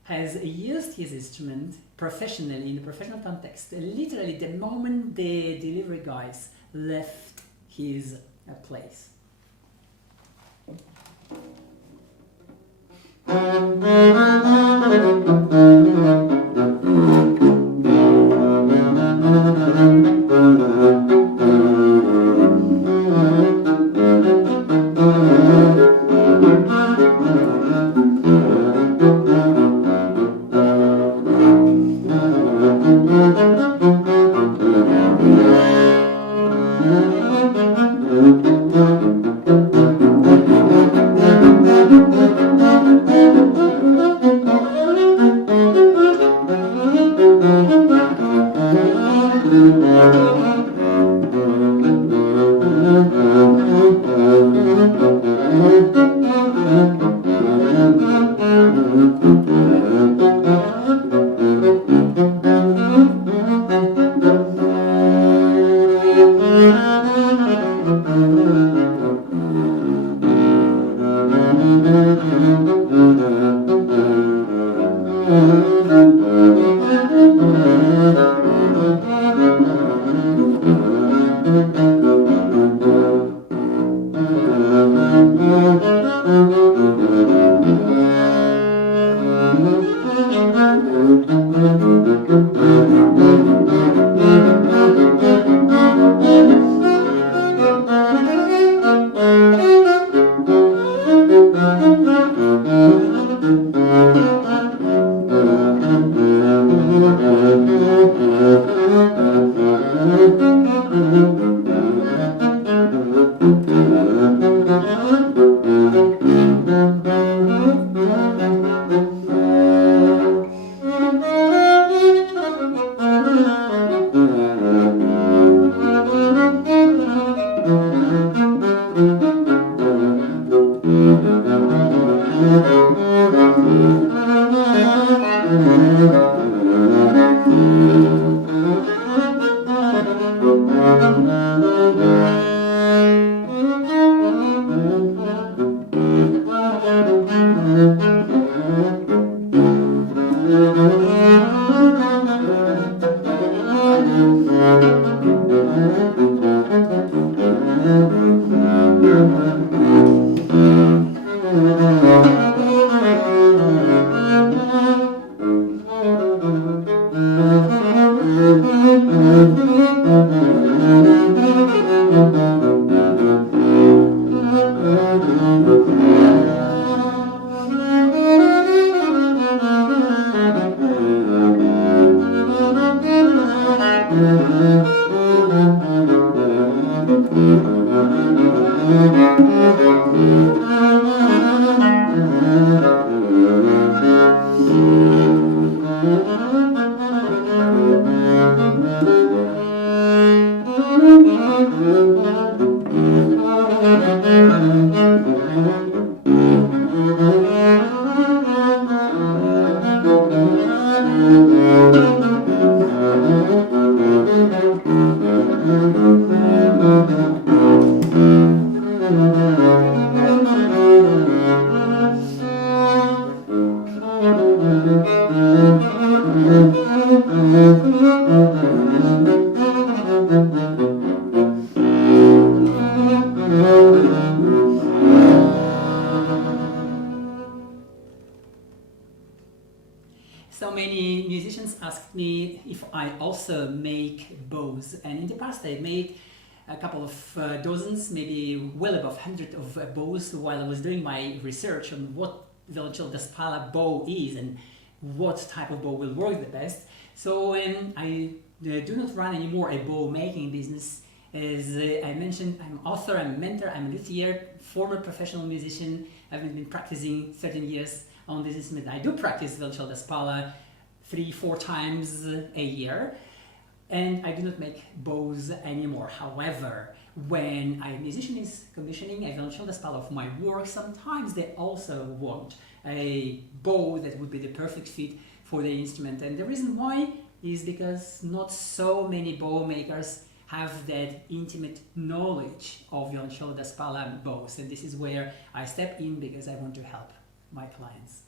has used his instrument professionally, in a professional context, literally the moment the delivery guys left his place. So many musicians asked me if I also make bows, and in the past I made a couple of dozens, maybe well above 100 of bows while I was doing my research on what violoncello da spalla bow is and what type of bow will work the best. So I do not run anymore a bow making business. As I mentioned, I'm an author, I'm a mentor, I'm a luthier, former professional musician. I've been practicing 13 years on this instrument. I do practice violoncello da spalla 3-4 times a year, and I do not make bows anymore. However, when a musician is commissioning a violoncello da spalla of my work, sometimes they also want a bow that would be the perfect fit for the instrument. And the reason why is because not so many bow makers have that intimate knowledge of violoncello da spalla bows, and this is where I step in because I want to help my clients.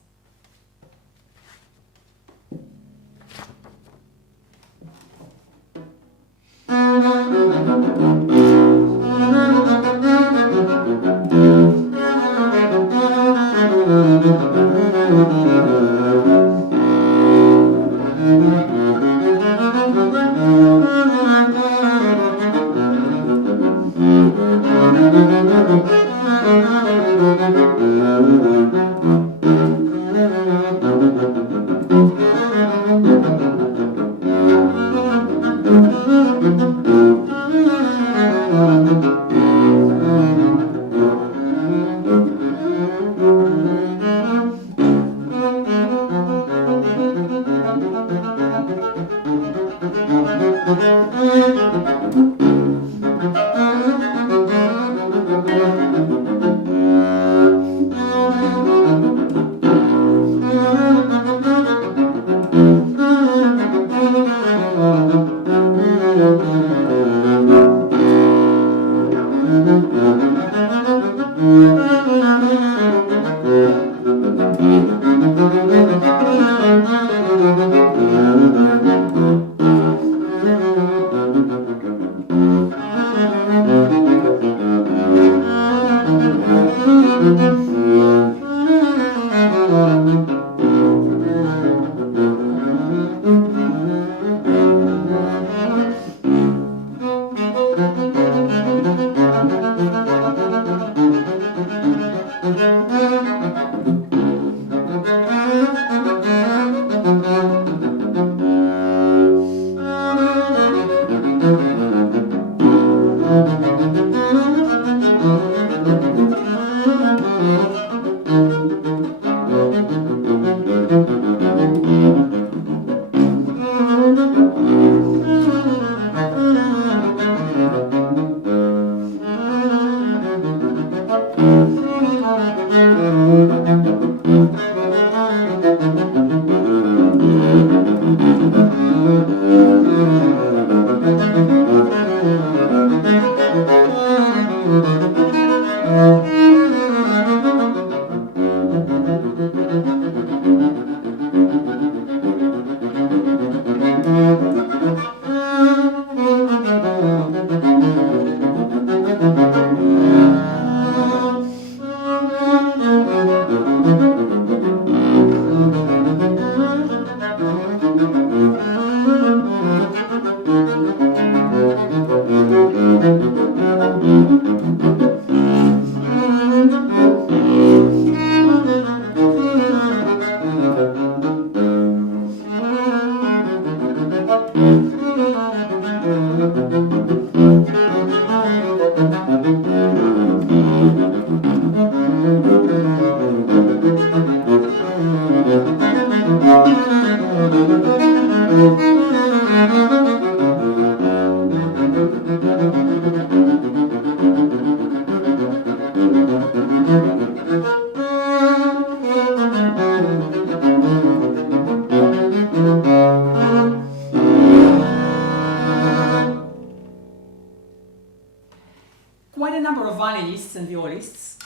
Quite a number of violinists and violists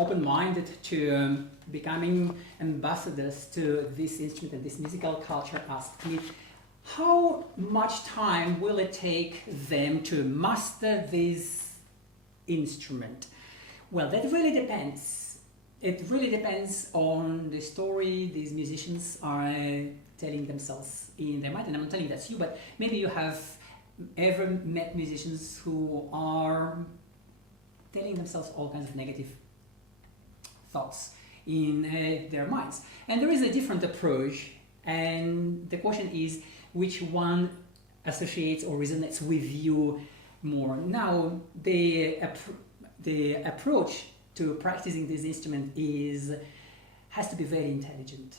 open-minded to becoming ambassadors to this instrument and this musical culture asked me, how much time will it take them to master this instrument? Well, that really depends. It really depends on the story these musicians are telling themselves in their mind. And I'm not telling that's you, but maybe you have ever met musicians who are telling themselves all kinds of negative thoughts in their minds. And there is a different approach, and the question is which one associates or resonates with you more. Now, the approach to practicing this instrument has to be very intelligent.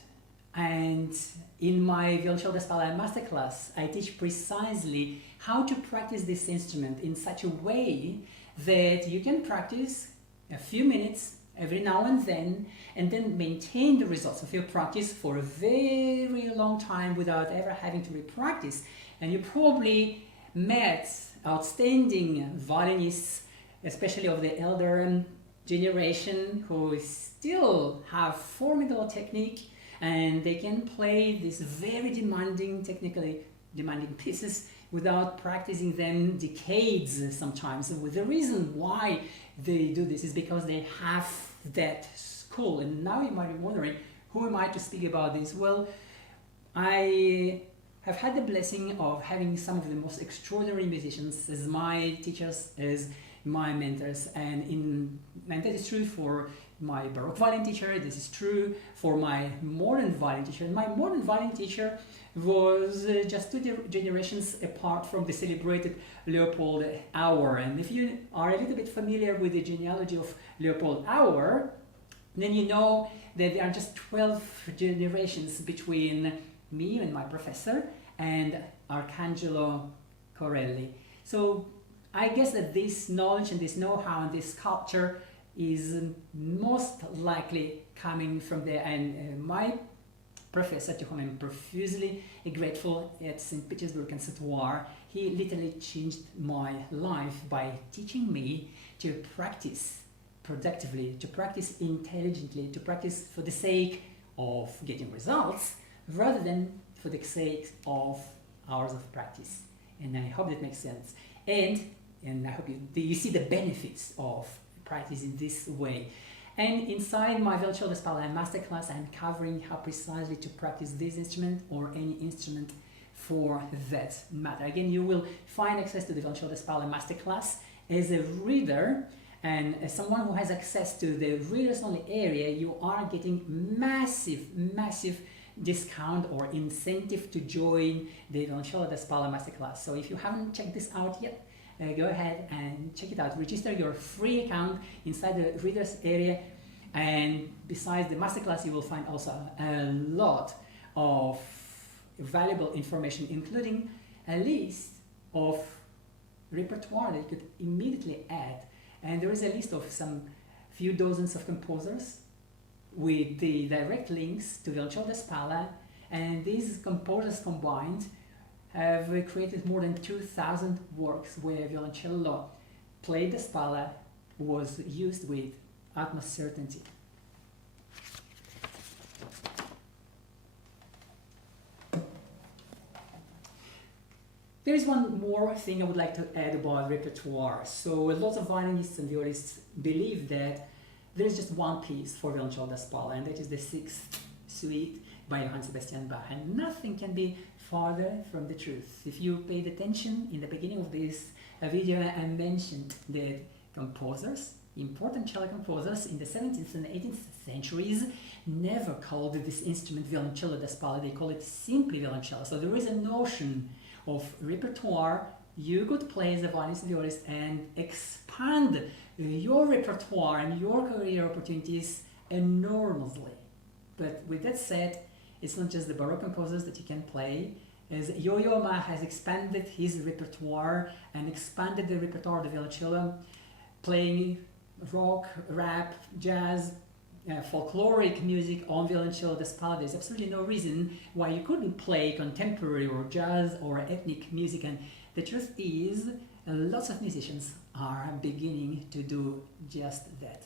And in my violoncello da spalla masterclass, I teach precisely how to practice this instrument in such a way that you can practice a few minutes every now and then maintain the results of your practice for a very long time without ever having to re-practice. And you probably met outstanding violinists, especially of the elder generation, who still have formidable technique, and they can play these very demanding, technically demanding pieces without practicing them decades sometimes. And the reason why they do this is because they have that school. And now you might be wondering, who am I to speak about this? Well, I have had the blessing of having some of the most extraordinary musicians as my teachers, as my mentors, and that is true for my Baroque violin teacher, this is true for my modern violin teacher. And my modern violin teacher was just 2 generations apart from the celebrated Leopold Auer. And if you are a little bit familiar with the genealogy of Leopold Auer, then you know that there are just 12 generations between me and my professor and Arcangelo Corelli. So I guess that this knowledge and this know-how and this culture is most likely coming from there. And my professor, to whom I'm profusely grateful at St. Petersburg Conservatoire, he literally changed my life by teaching me to practice productively, to practice intelligently, to practice for the sake of getting results rather than for the sake of hours of practice. And I hope that makes sense. And I hope you see the benefits of practice in this way. And inside my violoncello da spalla masterclass, I'm covering how precisely to practice this instrument or any instrument for that matter. Again, you will find access to the violoncello da spalla masterclass as a reader, and as someone who has access to the readers only area, you are getting massive discount or incentive to join the violoncello da spalla masterclass. So if you haven't checked this out yet, go ahead and check it out. Register your free account inside the readers area, and besides the masterclass, you will find also a lot of valuable information, including a list of repertoire that you could immediately add. And there is a list of some few dozens of composers with the direct links to violoncello da spalla, and these composers combined have created more than 2,000 works where violoncello played da spalla was used with utmost certainty. There is one more thing I would like to add about repertoire. So lots of violinists and violists believe that there is just one piece for violoncello da spalla, and that is the 6th Suite by Johann Sebastian Bach. And nothing can be farther from the truth. If you paid attention in the beginning of this video, I mentioned that composers, important cello composers in the 17th and 18th centuries, never called this instrument violoncello da spalla. They call it simply violoncello. So there is a notion of repertoire you could play as a violinist and violist and expand your repertoire and your career opportunities enormously. But with that said, it's not just the Baroque composers that you can play, as Yo-Yo Ma has expanded his repertoire and expanded the repertoire of the violoncello, playing rock, rap, jazz, folkloric music on violoncello da spalla. There's absolutely no reason why you couldn't play contemporary or jazz or ethnic music, and the truth is lots of musicians are beginning to do just that.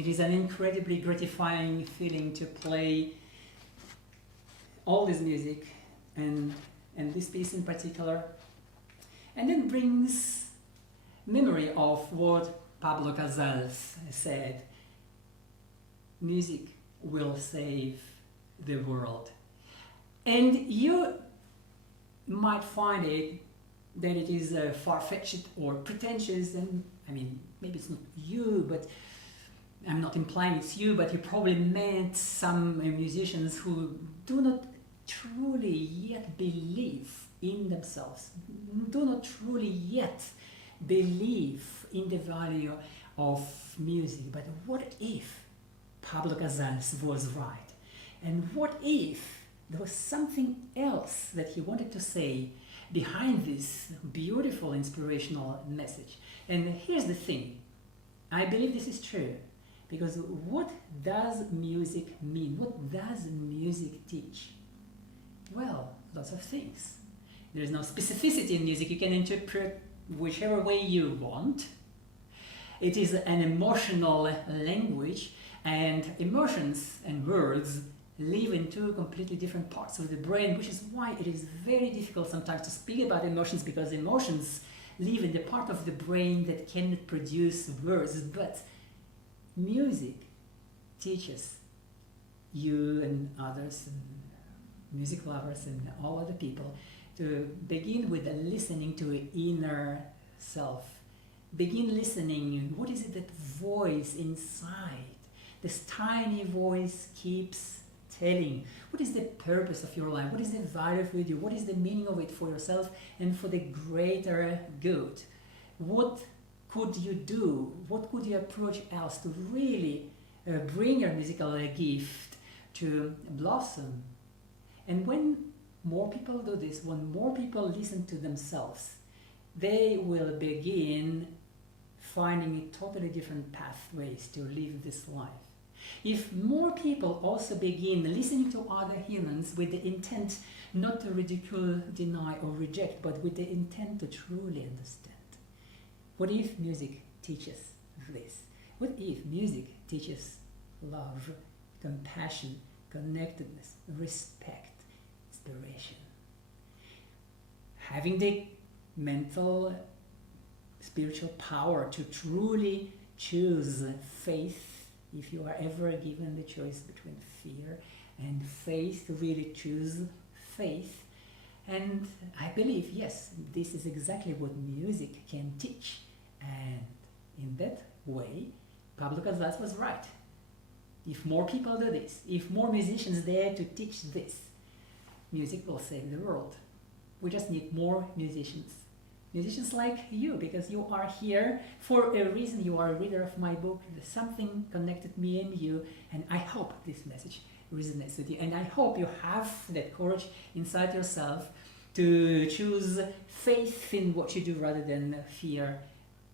It is an incredibly gratifying feeling to play all this music and this piece in particular, and then brings memory of what Pablo Casals said: music will save the world. And you might find it that it is far-fetched or pretentious, and I mean, maybe it's not you, but I'm not implying it's you, but you probably met some musicians who do not truly yet believe in themselves, do not truly yet believe in the value of music. But what if Pablo Casals was right? And what if there was something else that he wanted to say behind this beautiful inspirational message? And here's the thing, I believe this is true, because what does music mean? What does music teach? Well, lots of things. There's no specificity in music. You can interpret whichever way you want. It is an emotional language, and emotions and words live in two completely different parts of the brain, which is why it is very difficult sometimes to speak about emotions, because emotions live in the part of the brain that cannot produce words. But music teaches you and others, and music lovers and all other people, to begin with listening to an inner self. Begin listening. What is it, that voice inside? This tiny voice keeps telling. What is the purpose of your life? What is the value for you? What is the meaning of it for yourself and for the greater good? What could you do? What could you approach else to really bring your musical gift to blossom? And when more people do this, when more people listen to themselves, they will begin finding totally different pathways to live this life. If more people also begin listening to other humans with the intent not to ridicule, deny, or reject, but with the intent to truly understand. What if music teaches this? What if music teaches love, compassion, connectedness, respect, inspiration? Having the mental, spiritual power to truly choose faith, if you are ever given the choice between fear and faith, to really choose faith. And I believe, yes, this is exactly what music can teach. And in that way, Pablo Casals was right. If more people do this, if more musicians dare to teach this, music will save the world. We just need more musicians. Musicians like you, because you are here for a reason. You are a reader of my book. Something connected me and you, and I hope this message resonates with you. And I hope you have that courage inside yourself to choose faith in what you do rather than fear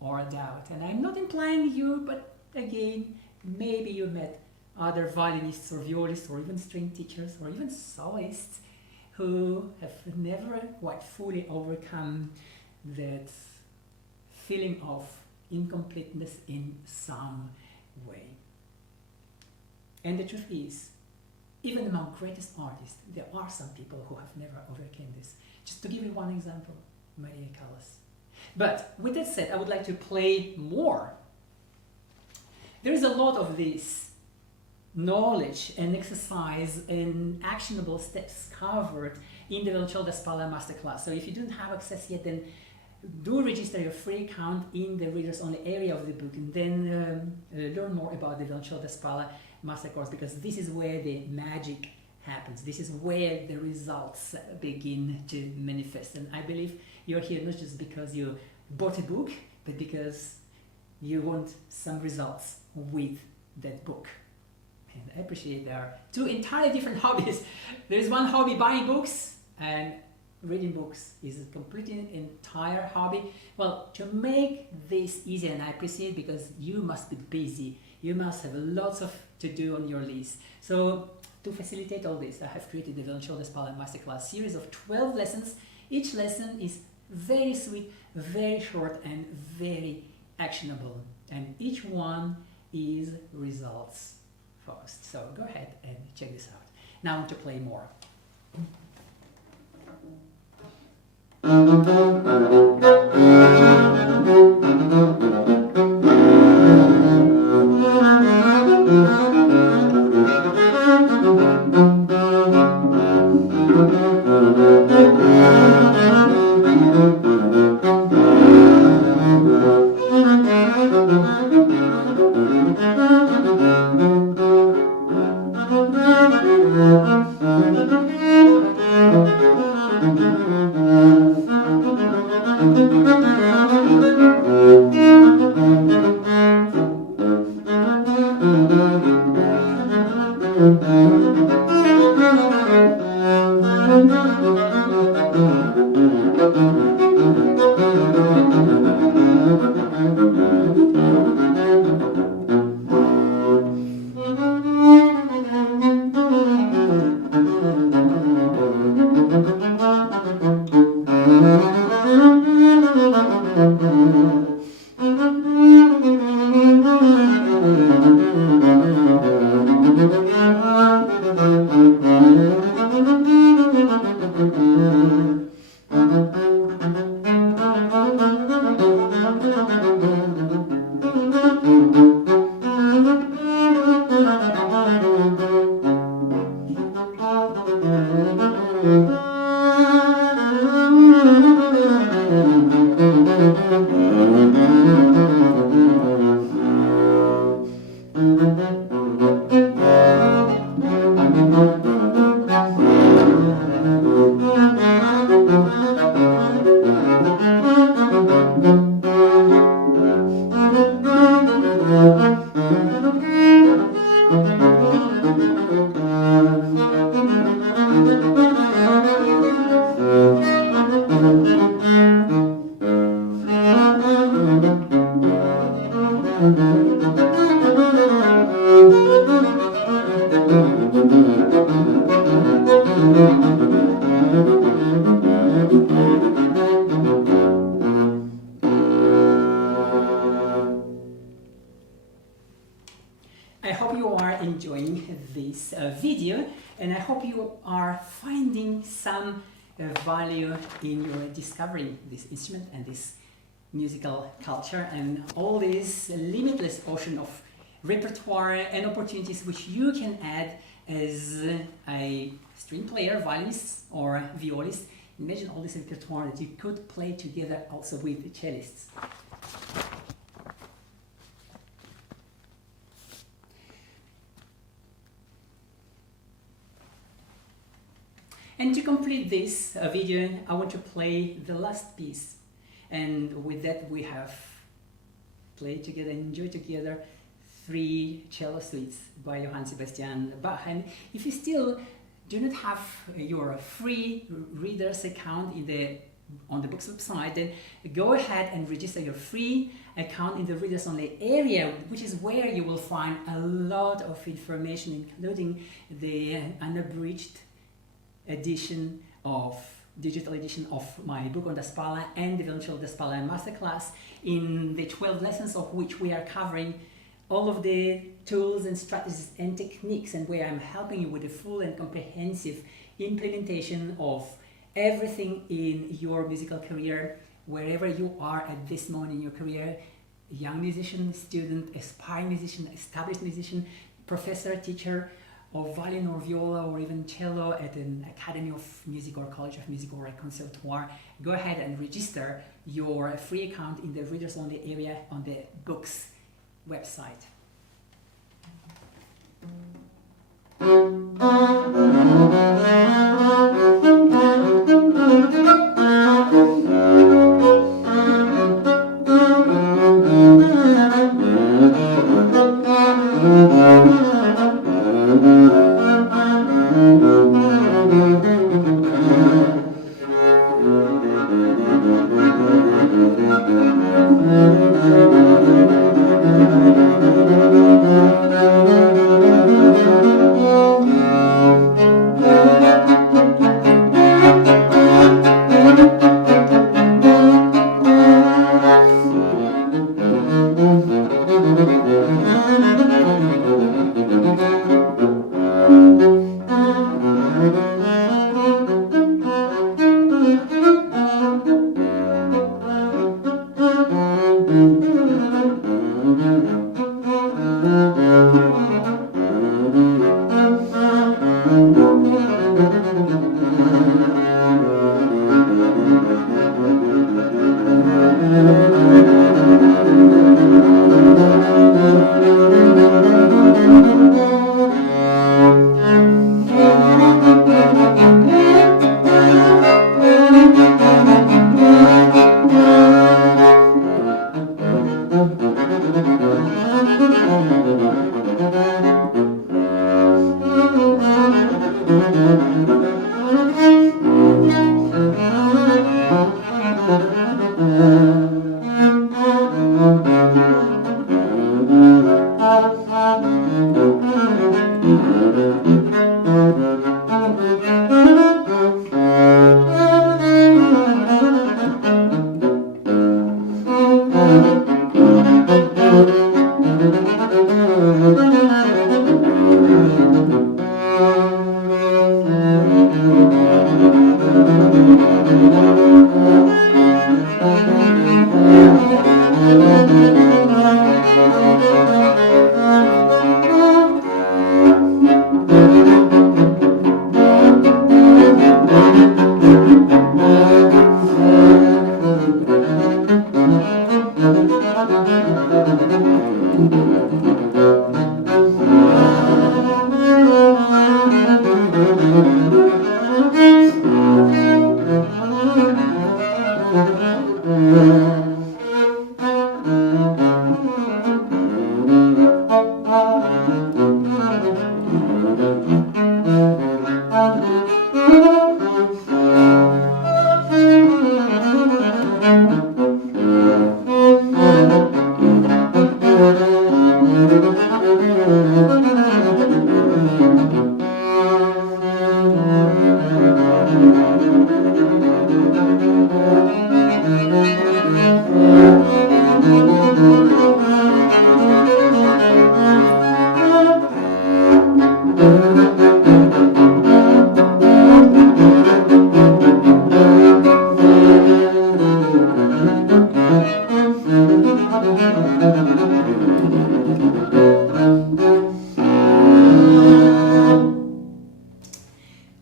or doubt. And I'm not implying you, but again, maybe you met other violinists or violists or even string teachers or even soloists who have never quite fully overcome that feeling of incompleteness in some way. And the truth is, even among greatest artists, there are some people who have never overcome this. Just to give you one example, Maria Callas. But with that said, I would like to play more. There is a lot of this knowledge and exercise and actionable steps covered in the Violoncello da Spalla Masterclass. So if you don't have access yet, then do register your free account in the readers only area of the book, and then learn more about the Violoncello da Spalla Mastercourse, because this is where the magic happens. This is where the results begin to manifest. And I believe you're here not just because you bought a book, but because you want some results with that book. And I appreciate there are two entirely different hobbies. There's one hobby, buying books, and reading books is a completely entire hobby. Well, to make this easier, and I appreciate, because you must be busy, you must have lots of to do on your list. So to facilitate all this, I have created the Violoncello da Spalla Masterclass series of 12 lessons. Each lesson is very sweet, very short, and very actionable. And each one is results first. So go ahead and check this out. Now I want to play more. I hope you are enjoying this video, and I hope you are finding some value in your discovering this instrument and this musical culture and all this limitless ocean of repertoire and opportunities which you can add as a string player, violinist or violist. Imagine all this repertoire that you could play together also with the cellists. And to complete this video, I want to play the last piece. And with that, we have played together and enjoyed together 3 cello suites by Johann Sebastian Bach. And if you still do not have your free reader's account on the book's website, then go ahead and register your free account in the readers only area, which is where you will find a lot of information, including the unabridged digital edition of my book on the spalla and the Violin the Spalla Masterclass, in the 12 lessons of which we are covering all of the tools and strategies and techniques, and where I'm helping you with a full and comprehensive implementation of everything in your musical career, wherever you are at this moment in your career, young musician, student, aspiring musician, established musician, professor, teacher of violin or viola or even cello at an academy of music or college of music or a conservatoire. Go ahead and register your free account in the readers only area on the book's website.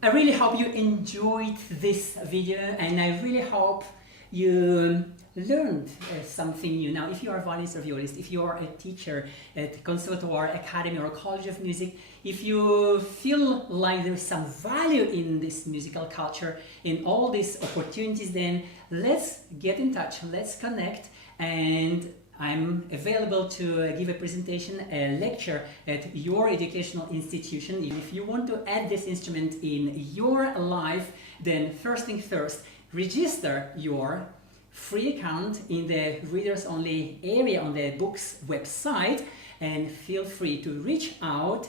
I really hope you enjoyed this video, and I really hope you learned something new. Now, if you are a violinist or violist, if you are a teacher at Conservatoire, Academy or College of Music, if you feel like there's some value in this musical culture, in all these opportunities, then let's get in touch, let's connect, and I'm available to give a presentation, a lecture at your educational institution. If you want to add this instrument in your life, then first thing first, register your free account in the readers only area on the books website, and feel free to reach out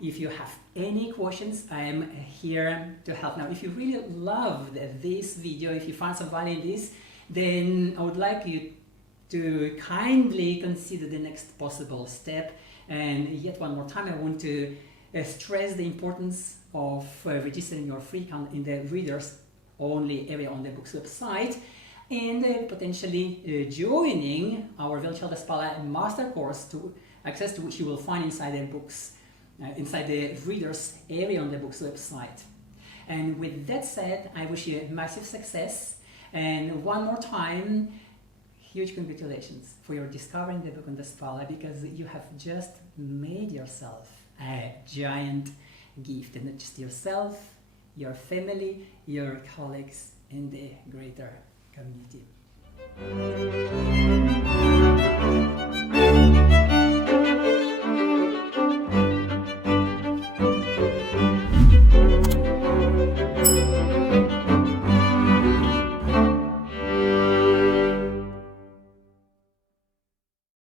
if you have any questions. I am here to help. Now, if you really loved this video, if you found some value in this, then I would like you to kindly consider the next possible step. And yet one more time, I want to stress the importance of registering your free account in the readers only area on the books website, and potentially joining our Violin spalla master course, to access to which you will find inside the books, inside the readers area on the books website. And with that said, I wish you massive success, and one more time, huge congratulations for your discovering the book on the spalla, because you have just made yourself a giant gift, and not just yourself, your family, your colleagues, and the greater community.